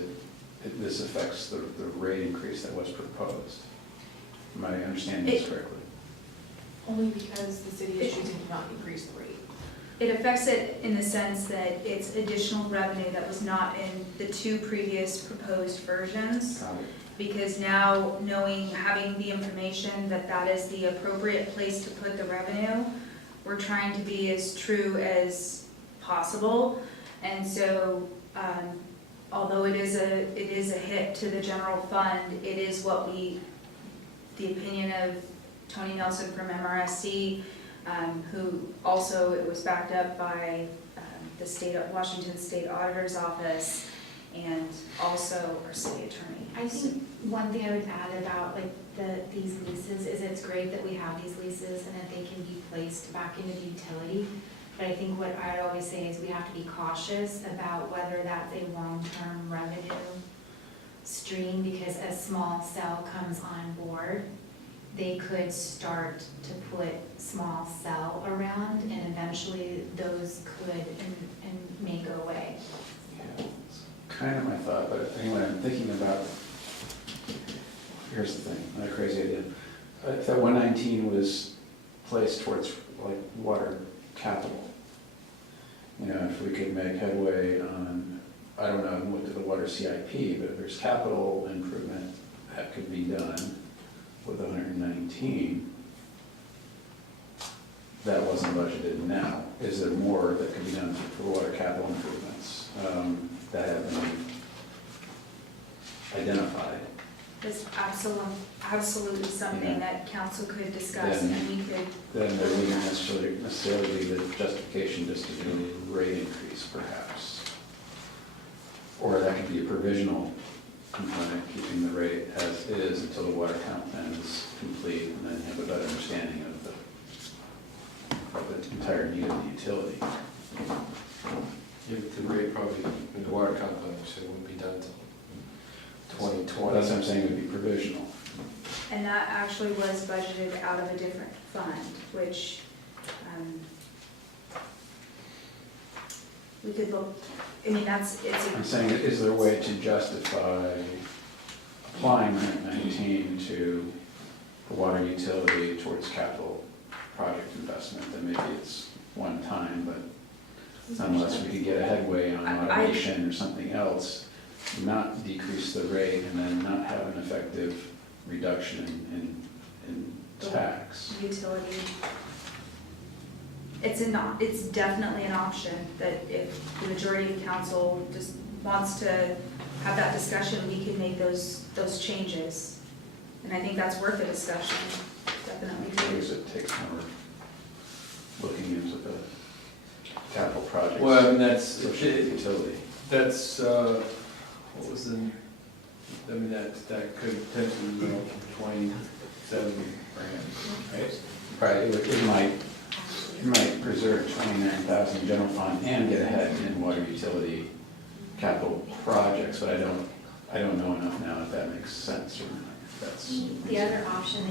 this affects the rate increase that was proposed. Am I understanding this correctly? Only because the city is choosing to not increase the rate. It affects it in the sense that it's additional revenue that was not in the two previous proposed versions. Got it. Because now knowing, having the information that that is the appropriate place to put the revenue, we're trying to be as true as possible. And so, although it is a hit to the general fund, it is what the opinion of Tony Nelson from MRSC, who also, it was backed up by the Washington State Auditor's Office, and also our city attorney. I think one thing I would add about like these leases is it's great that we have these leases and that they can be placed back into the utility. But I think what I always say is we have to be cautious about whether that's a long-term revenue stream, because as small cell comes on board, they could start to put small cell around, and eventually those could and may go away. Yeah, it's kind of my thought, but anyway, I'm thinking about, here's the thing, not a crazy idea. If that 119 was placed towards like water capital, you know, if we could make headway on, I don't know, what to the water CIP, but if there's capital improvement that could be done with 119, that wasn't budgeted now. Is there more that could be done for water capital improvements that have been identified? It's absolutely something Yeah. that council could discuss, Then- and we could, Then there wouldn't necessarily be the justification just to do a rate increase perhaps. Or that could be a provisional component, keeping the rate as is until the water count plan is complete, and then have a better understanding of the entire need of the utility. Yeah, but the rate probably, in the water complex, it wouldn't be done until 2020. That's what I'm saying, it would be provisional. and that actually was budgeted out of a different fund, which, we could look, I mean, I'm saying, is there a way to justify applying 119 to the water utility towards capital project investment? Then maybe it's one time, but unless we could get a headway on automation or something else, not decrease the rate and then not have an effective reduction in tax. utility. It's definitely an option that if the majority of the council just wants to have that discussion, we can make those changes. And I think that's worth a discussion, definitely I too. guess it takes more looking into the capital projects. Well, I mean, that's, associated with utility. that's, what was the, I mean, that could potentially, 27 grand, right? Right, it might preserve 29,000 general fund and get ahead in water utility capital projects, but I don't know enough now if that makes sense or not. That's The other option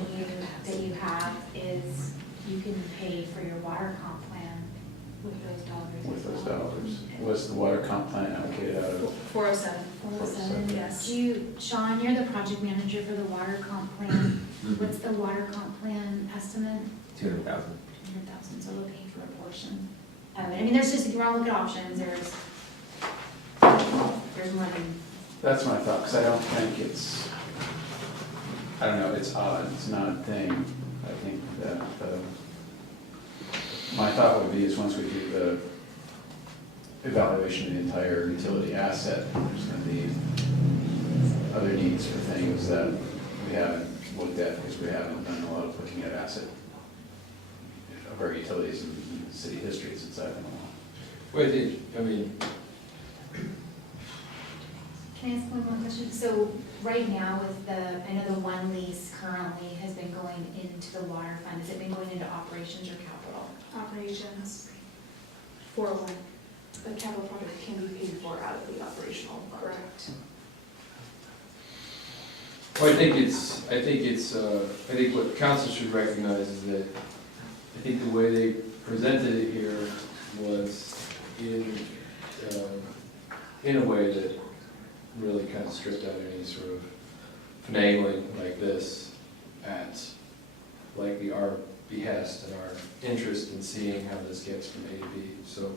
that you have is you can pay for your water comp plan with those dollars. with as those well. dollars? Was the water comp plan allocated out of? 407. 407, Yes. Do you, Sean, you're the project manager for the water comp plan. What's the water comp plan estimate? 200,000. 200,000, so we're paying for a portion of it. I mean, there's just, if you want to look at options, there's more than, That's my thought, because I don't think it's, I don't know, it's odd, it's not a thing. I think that, my thought would be is once we do the evaluation of the entire utility asset, there's gonna be other needs for things that we haven't looked at, because we haven't done a lot of looking at asset of our utilities in city history since I've been along. Wait, I mean, can I ask one more question? So right now with the, I know the one lease currently has been going into the water fund. Has it been going into operations or capital? Operations. 401. The capital project can be paid for out of the operational fund. Correct. well, I think what council should recognize is that I think the way they presented it here was in a way that really kind of stripped out any sort of finagling like this at likely our behest and our interest in seeing how this gets from A to B. So,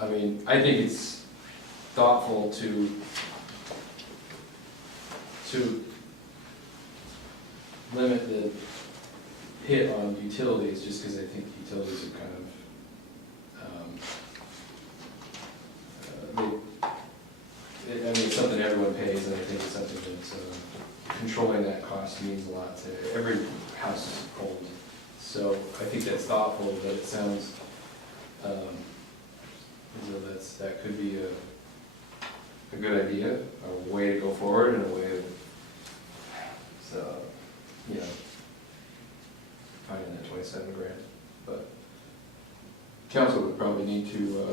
I mean, I think it's thoughtful to limit the hit on utilities, just because I think utilities are kind of, I mean, it's something everyone pays, and I think it's something that controlling that cost means a lot to every household. So I think that's thoughtful, but it sounds, that could be a good idea, a way to go forward, and a way of, so, you know, finding that 27 grand. But council would probably need to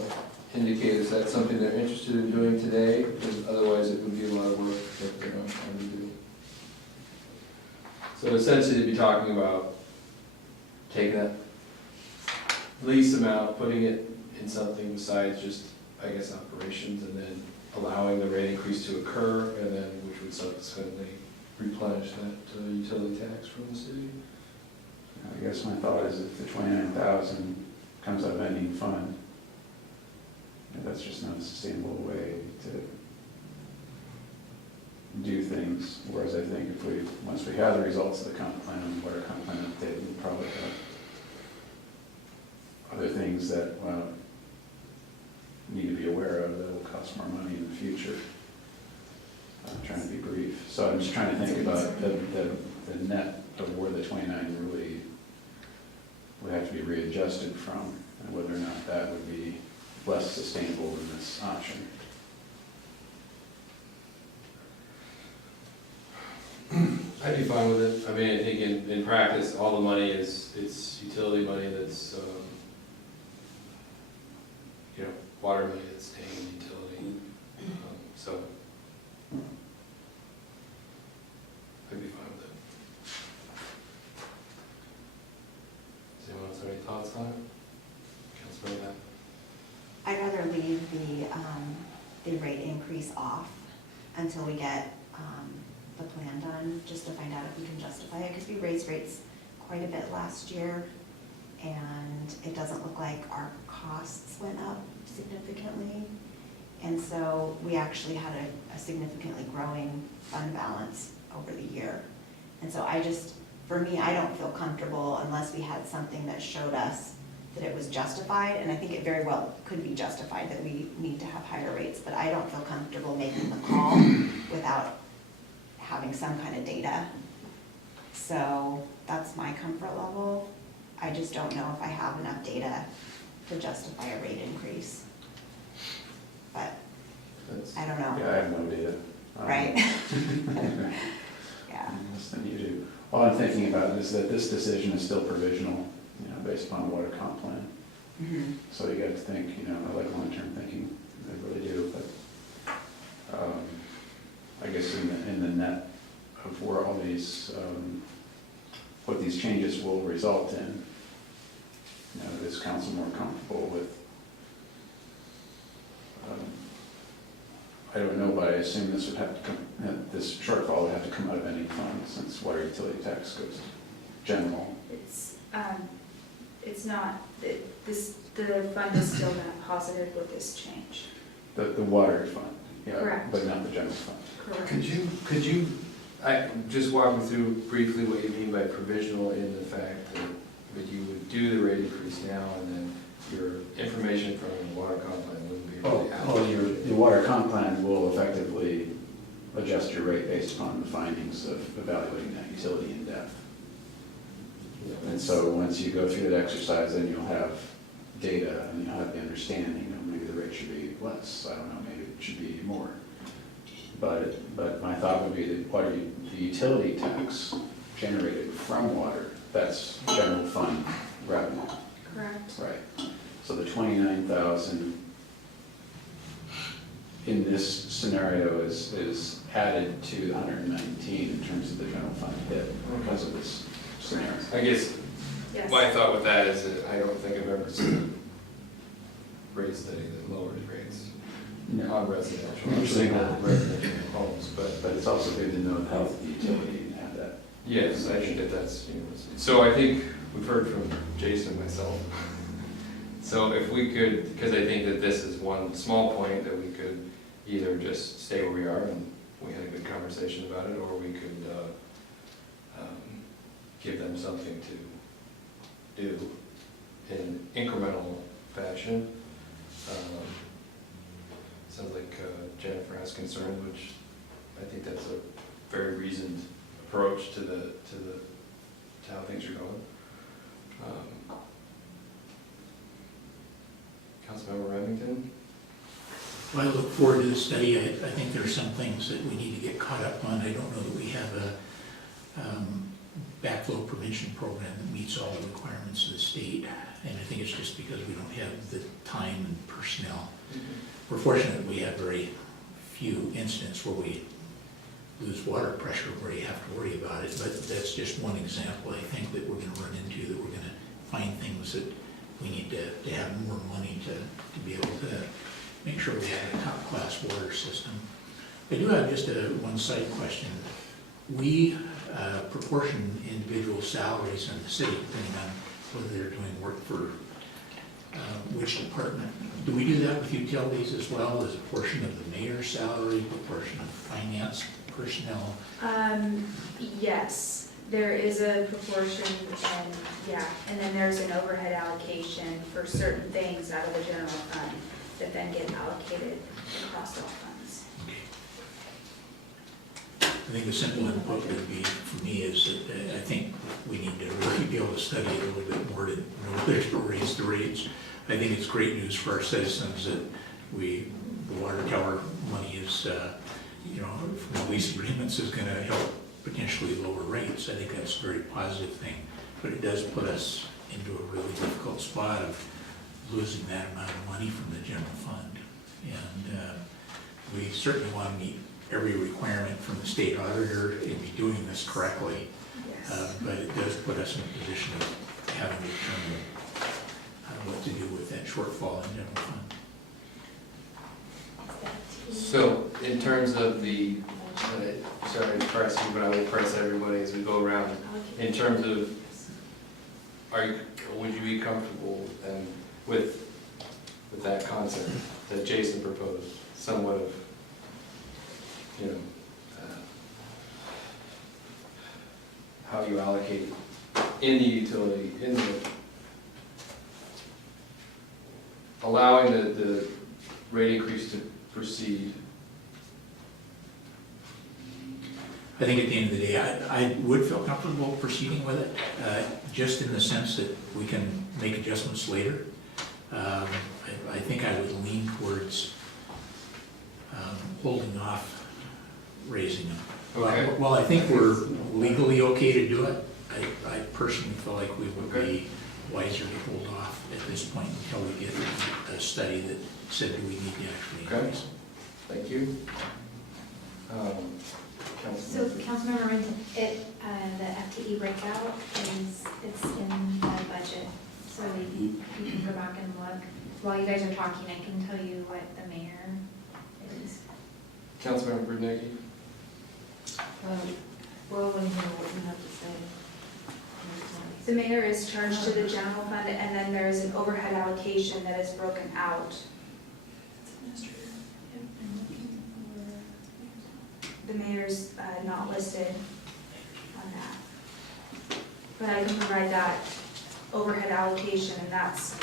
indicate is that something they're interested in doing today, because otherwise it would be a lot of work that they're not trying to do. So essentially, they'd be talking about taking that lease amount, putting it in something besides just, I guess, operations, and then allowing the rate increase to occur, and then which would subsequently replenish that utility tax from the city. I guess my thought is if the 29,000 comes out of ending fund, that's just not a sustainable way to do things. Whereas I think if we, once we have the results of the comp plan and water comp plan update, we'll probably have other things that need to be aware of that will cost more money in the future. I'm trying to be brief. So I'm just trying to think about the net of where the 29 really would have to be readjusted from, and whether or not that would be less sustainable than this option. I'd be fine with it. I mean, I think in practice, all the money it's utility money that's, you know, water money that's staying in utility. So I'd be fine with it. Does anyone else have any thoughts on it? Councilor Matt? I'd rather leave the rate increase off until we get the plan done, just to find out if we can justify it, because we raised rates quite a bit last year, and it doesn't look like our costs went up significantly. And so we actually had a significantly growing fund balance over the year. And so for me, I don't feel comfortable unless we had something that showed us that it was justified, and I think it very well could be justified that we need to have higher rates, but I don't feel comfortable making the call without having some kind of data. So that's my comfort level. I just don't know if I have enough data to justify a rate increase. But I don't know. Yeah, I have no data. Right? Yeah. Less than you do. All I'm thinking about is that this decision is still provisional, based upon the water comp plan. Mm-hmm. So you got to think, I like long-term thinking, I really do, but I guess in the net of where all these, what these changes will result in, is council more comfortable with I don't know, but I assume this would have to come, this shortfall would have to come out of any fund since water utility tax goes to general. It's not, the fund is still net positive with this change. The water fund, yeah, Correct. but not the general fund. Correct. Could you, just walk me through briefly what you mean by provisional in the fact that you would do the rate increase now and then your information from the water comp plan wouldn't be really allocated? Your water comp plan will effectively adjust your rate based upon the findings of evaluating that utility in depth. And so once you go through that exercise, then you'll have data and you'll have the understanding of maybe the rate should be less, I don't know, maybe it should be more. But my thought would be that the utility tax generated from water, that's general fund revenue. Correct. Right. So the 29,000 in this scenario is added to the 119 in terms of the general fund hit because of this scenario. I guess Yes. my thought with that is that I don't think I've ever seen a rate study that lowers rates on residential. Usually not. Residential homes, but But it's also good to know the health of the utility and have that. yes, I think that that's, so I think we've heard from Jason and myself. So if we could, because I think that this is one small point that we could either just stay where we are and we had a good conversation about it, or we could give them something to do in incremental fashion. Sounds like Jennifer has concerns, which I think that's a very reasoned approach to how things are going. Councilmember Remington? Well, I look forward to the study. I think there are some things that we need to get caught up on. I don't know that we have a backflow prevention program that meets all the requirements of the state. And I think it's just because we don't have the time and personnel. We're fortunate we have very few incidents where we lose water pressure where you have to worry about it, but that's just one example I think that we're going to run into, that we're going to find things that we need to have more money to be able to make sure we have a top-class water system. I do have just one side question. We proportion individual salaries in the city depending on whether they're doing work for which department. Do we do that with utilities as well, as a portion of the mayor's salary, proportion of finance personnel? Yes, there is a proportion, and yeah, and then there's an overhead allocation for certain things out of the general fund that then get allocated across all funds. I think the simple input would be, for me, is that I think we need to really be able to study it a little bit more to know whether to raise the rates. I think it's great news for our citizens that the water tower money is, from the lease agreements is going to help potentially lower rates. I think that's a very positive thing, but it does put us into a really difficult spot of losing that amount of money from the general fund. And we certainly want to meet every requirement from the state auditor and be doing this correctly. Yes. But it does put us in a position of having to determine what to do with that shortfall in general fund. So in terms of the, sorry to press you, but I will press everybody as we go around. In terms of, would you be comfortable then with that concept that Jason proposed, somewhat of, how you allocate in the utility, allowing the rate increase to proceed? I think at the end of the day, I would feel comfortable proceeding with it, just in the sense that we can make adjustments later. I think I would lean towards holding off raising them. Okay. Well, I think we're legally okay to do it. I personally feel like we would be wiser to hold off at this point until we get a study that said we need to actually increase. Thank you. So Councilmember Renton, the FTE breakout it's in the budget. So you can go back and look. While you guys are talking, I can tell you what the mayor is. Councilmember Brunecki? Well, I want to hear what you have to say. The mayor is charged to the general fund, and then there's an overhead allocation that is broken out. The mayor's not listed on that. But I can provide that overhead allocation, and that's,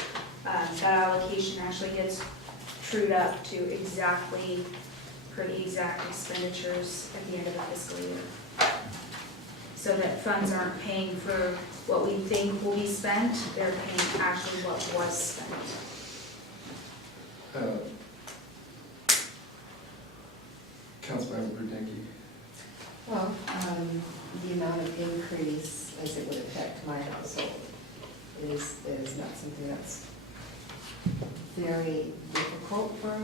that allocation actually gets trued up to exactly, per the exact expenditures at the end of the fiscal year. So that funds aren't paying for what we think will be spent, they're paying actually what was spent. Councilmember Brunecki? Well, the amount of increase as it would affect my household is not something that's very difficult for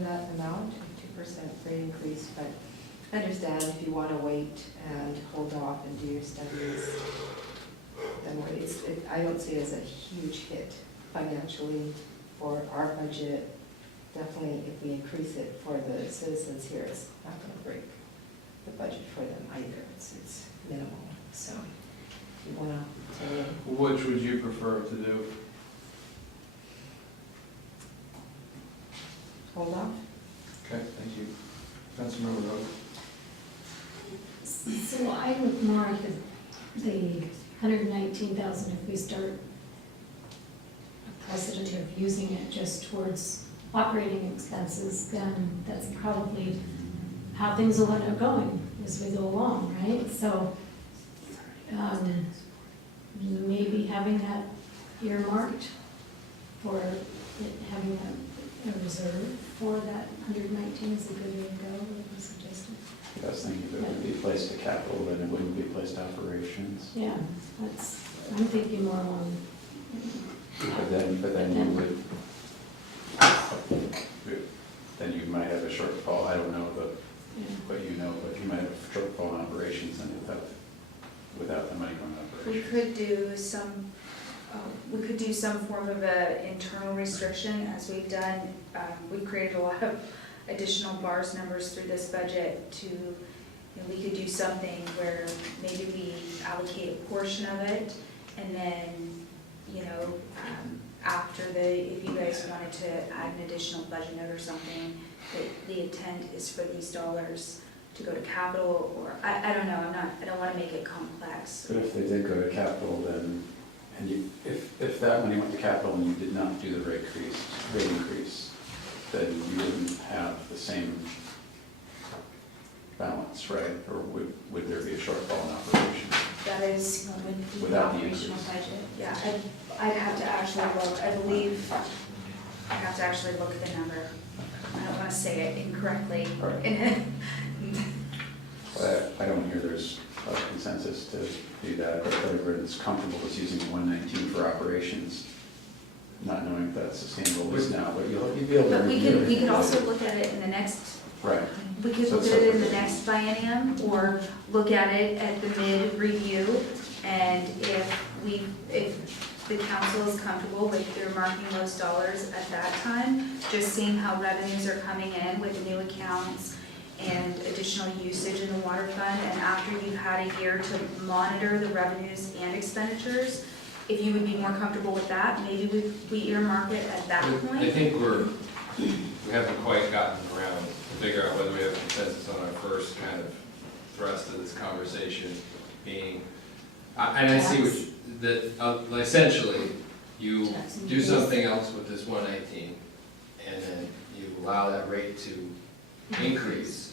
that amount, 2% rate increase, but I understand if you want to wait and hold off and do your studies, then wait. I don't see it as a huge hit financially for our budget. Definitely, if we increase it for the citizens here, it's not going to break the budget for them either. It's minimal. So, if you want to say, Which would you prefer to do? hold off. Okay, thank you. Councilmember Rhodes? So I look more at the 119,000, if we start a precedent of using it just towards operating expenses, then that's probably how things will end up going as we go along, right? So maybe having that earmarked for having a reserve for that 119 is a good way to go, what you suggested. I was thinking if it would be placed to capital, then it wouldn't be placed to operations. Yeah, I'm thinking more along. But then you would, then you might have a shortfall, I don't know what you know, but you might have a shortfall in operations and without the money going to We operations. could do some form of a internal restriction, as we've done. We've created a lot of additional bars numbers through this budget to, we could do something where maybe we allocate a portion of it, and then, after if you guys wanted to add an additional budget note or something, the intent is for these dollars to go to capital, or, I don't know, I don't want to make it complex. But if they did go to capital, then, and if that money went to capital and you did not do the rate increase, then you wouldn't have the same balance, right? Or would there be a shortfall in operations? That is with the Without the operational increase. budget. Yeah, I'd have to actually look, I believe, I'd have to actually look at the number. I don't want to say it incorrectly. Right. But I don't hear there's a consensus to do that, but everyone's comfortable with using 119 for operations, not knowing if that's sustainable is now, but you'd be able to But we review could it. also look at it in the next, Right. we could So look it's at it in the separate. next biennium, or look at it at the mid-review, and if the council is comfortable with earmarking those dollars at that time, just seeing how revenues are coming in with the new accounts and additional usage in the water fund, and after you've had a year to monitor the revenues and expenditures, if you would be more comfortable with that, maybe we earmark it at that point. I think we haven't quite gotten around to figure out whether we have a consensus on our first kind of thrust of this conversation being, and I see that essentially you do something else with this 119, and then you allow that rate to increase.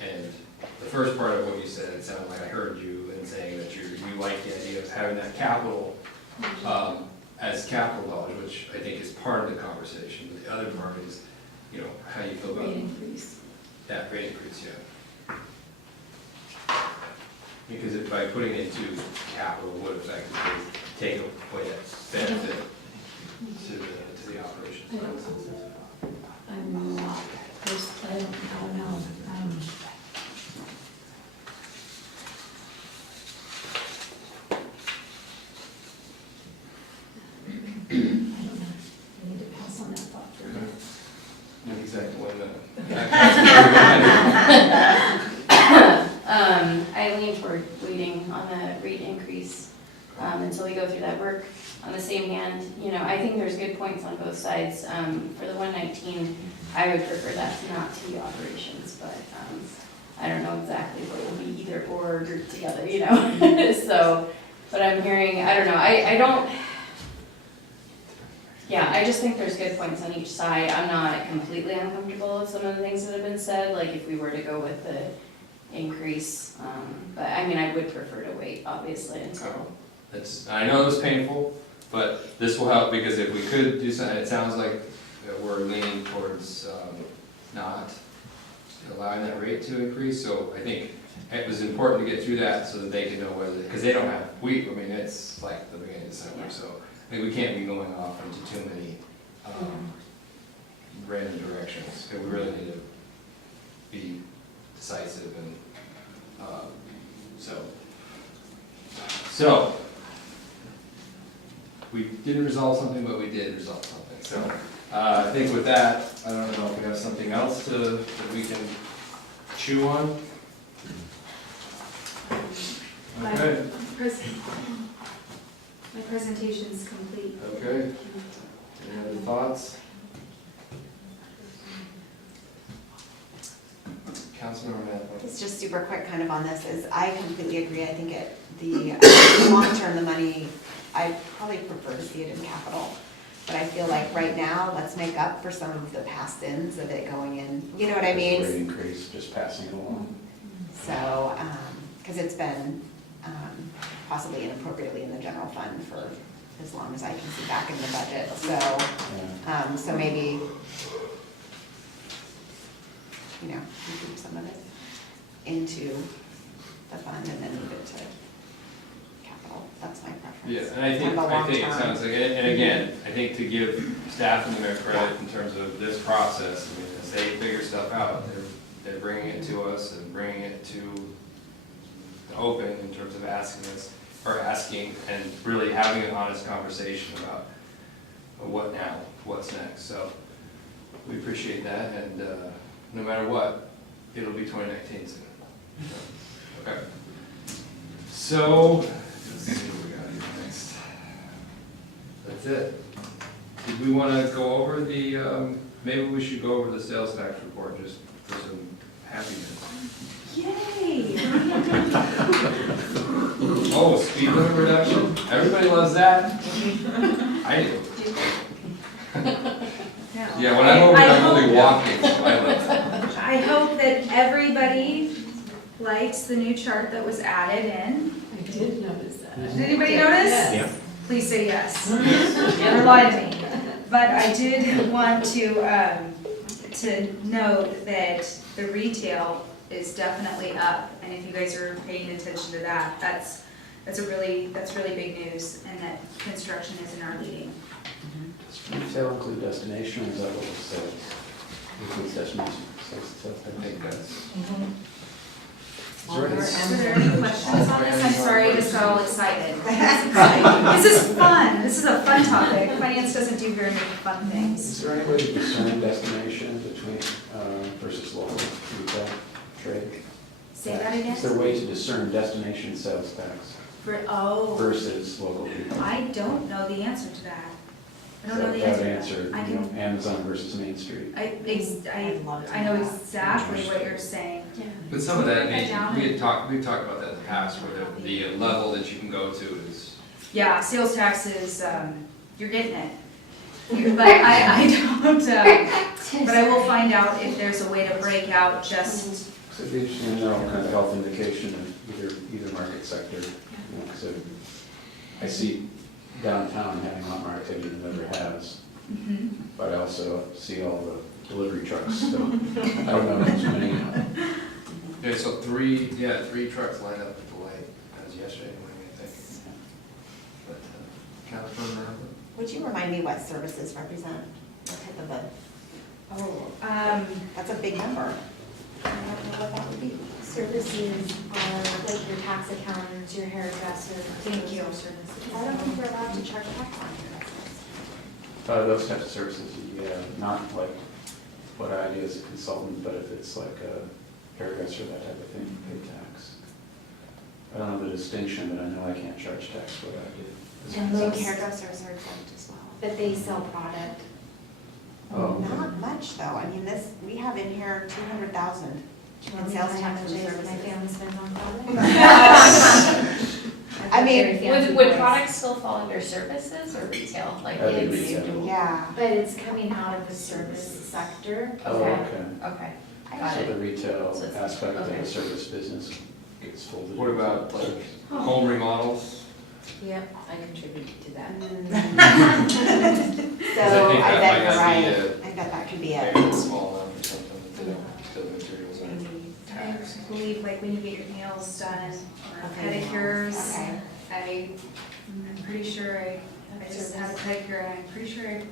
And the first part of what you said, it sounded like I heard you in saying that you like the idea of having that capital as capital dollars, which I think is part of the conversation. But the other part is, how you feel about Rate increase. that rate increase, yeah. Because by putting it into capital would effectively take away that benefit to the operations. I'm not, I don't know. I don't know, I need to pass on that thought for a minute. Exactly, when until we go through that work. On the same hand, you know, I think there's good points on both sides. For the 119, I would prefer that not to be operations, but I don't know exactly what it will be either or grouped together, you know? So, but I'm hearing, I don't know, I don't, yeah, I just think there's good points on each side. I'm not completely uncomfortable with some of the things that have been said, like if we were to go with the increase. But I mean, I would prefer to wait, obviously, until. I know it was painful, but this will help, because if we could do something, it sounds like we're leaning towards not allowing that rate to increase, so I think it was important to get through that so that they can know whether, because they don't have, I mean, it's like the beginning of December, Yeah. so I think we can't be going off into too many random directions. We really need to be decisive and, so, we didn't resolve something, but we did resolve something, so, I think with that, I don't know if we have something else that we can chew on? Okay, My presentation's complete. okay. Any other thoughts? Councilmember Napa? It's just super quick kind of on this, is I completely agree. I think the long term, the money, I probably prefer to see it in capital. But I feel like right now, let's make up for some of the past sins of it going in, you know what I mean? Rate increase, just passing it along. So, because it's been possibly inappropriately in the general fund for as long as I can see back in the budget. So, so maybe, you know, we keep some of it into the fund and then move it to capital. That's my preference. Yeah, and I think it sounds like, and again, I think to give staff and the mayor credit in terms of this process, I mean, as they figure stuff out, they're bringing it to us and bringing it to the open in terms of asking and really having an honest conversation about what now, what's next. So we appreciate that, and no matter what, it'll be 2019 soon. Okay. So, let's see what we got here next. That's it. Did we want to go over the, maybe we should go over the sales tax report just for some happiness. Yay! Oh, speed limit reduction? Everybody loves that? I do. Yeah, when I'm over, I'm only walking, so I love that. I hope that everybody likes the new chart that was added in. I did notice that. Did anybody notice? Yeah. Please say yes. Never lie to me. But I did want to note that the retail is definitely up, and if you guys are paying attention to that, that's really big news, and that construction is in our leading. Does retail include destination, or is that what it says? Includes destination. I think that's. Are there any questions on this? I'm sorry, I just got all excited. This is fun. This is a fun topic. Finance doesn't do very many fun things. Is there any way to discern destination between versus local retail trade? Say that again? Is there a way to discern destination sales tax versus local retail? I don't know the answer to that. I don't know the That answer. answer, I you know, can, Amazon versus Main Street. I know exactly what you're saying. But some of that, Write that down. we've talked about that in the past, where the level that you can go to is. Yeah, sales tax is, you're getting it. But I don't, but I will find out if there's a way to break out just, So it'd be interesting to know kind of health indication of either market sector. Because I see downtown having a lot more activity than it ever has, but I also see all the delivery trucks, so I don't know how many. Okay, so three trucks lined up at the light, as yesterday morning, I think. But, Councilmember Napa? Would you remind me what services represent? What type of a, that's a big number. I don't know what that would be. Services are like your tax accountants, your hairdresser. Thank you. I don't think we're allowed to charge tax on hairdressers. Those types of services, yeah, not like what I do as a consultant, but if it's like a hairdresser, that type of thing, pay tax. I don't know the distinction, but I know I can't charge tax for what I do. And So most, hairdressers are exempt as well. but they sell product. Oh, okay. Not much though, I mean, this, we have in here 200,000 Do you in want me to sales find out tax how and much my services. family spends on product? I mean, Very fancy Would place. products still fall under services or retail, like I think it's? retail. Yeah. But it's coming out of the service sector. Oh, Okay. okay. Okay, got So it. the retail So it's- aspect of okay. the service business gets folded. What into about the like service. home remodels? Yep, I contribute to that. So think I that bet might you're not right, be I bet that could be Maybe it. it's small enough or something, that they don't, the materials aren't I taxed. believe like when you get your nails done or Okay. pedicures, Okay. I'm pretty sure I just had a pedicure and I'm pretty sure I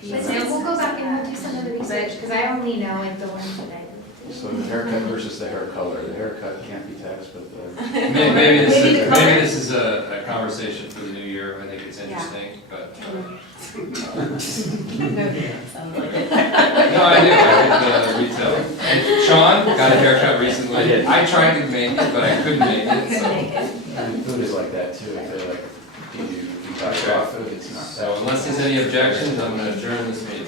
paid But sales we'll go tax back on and we'll that. do some of the research, because I only know like the ones that I. So the haircut versus the hair color. The haircut can't be taxed, but the, Maybe this Maybe the is, color? maybe this is a conversation for the new year, I think it's Yeah. interesting, but. Sounds like it. No, I do, I think the retail. And Sean got a haircut recently. I did. I tried to make it, but I couldn't make it, so. I mean, food is like that too. If they're like, do you tax raw food? It's not. So unless there's any objections, I'm gonna adjourn this meeting.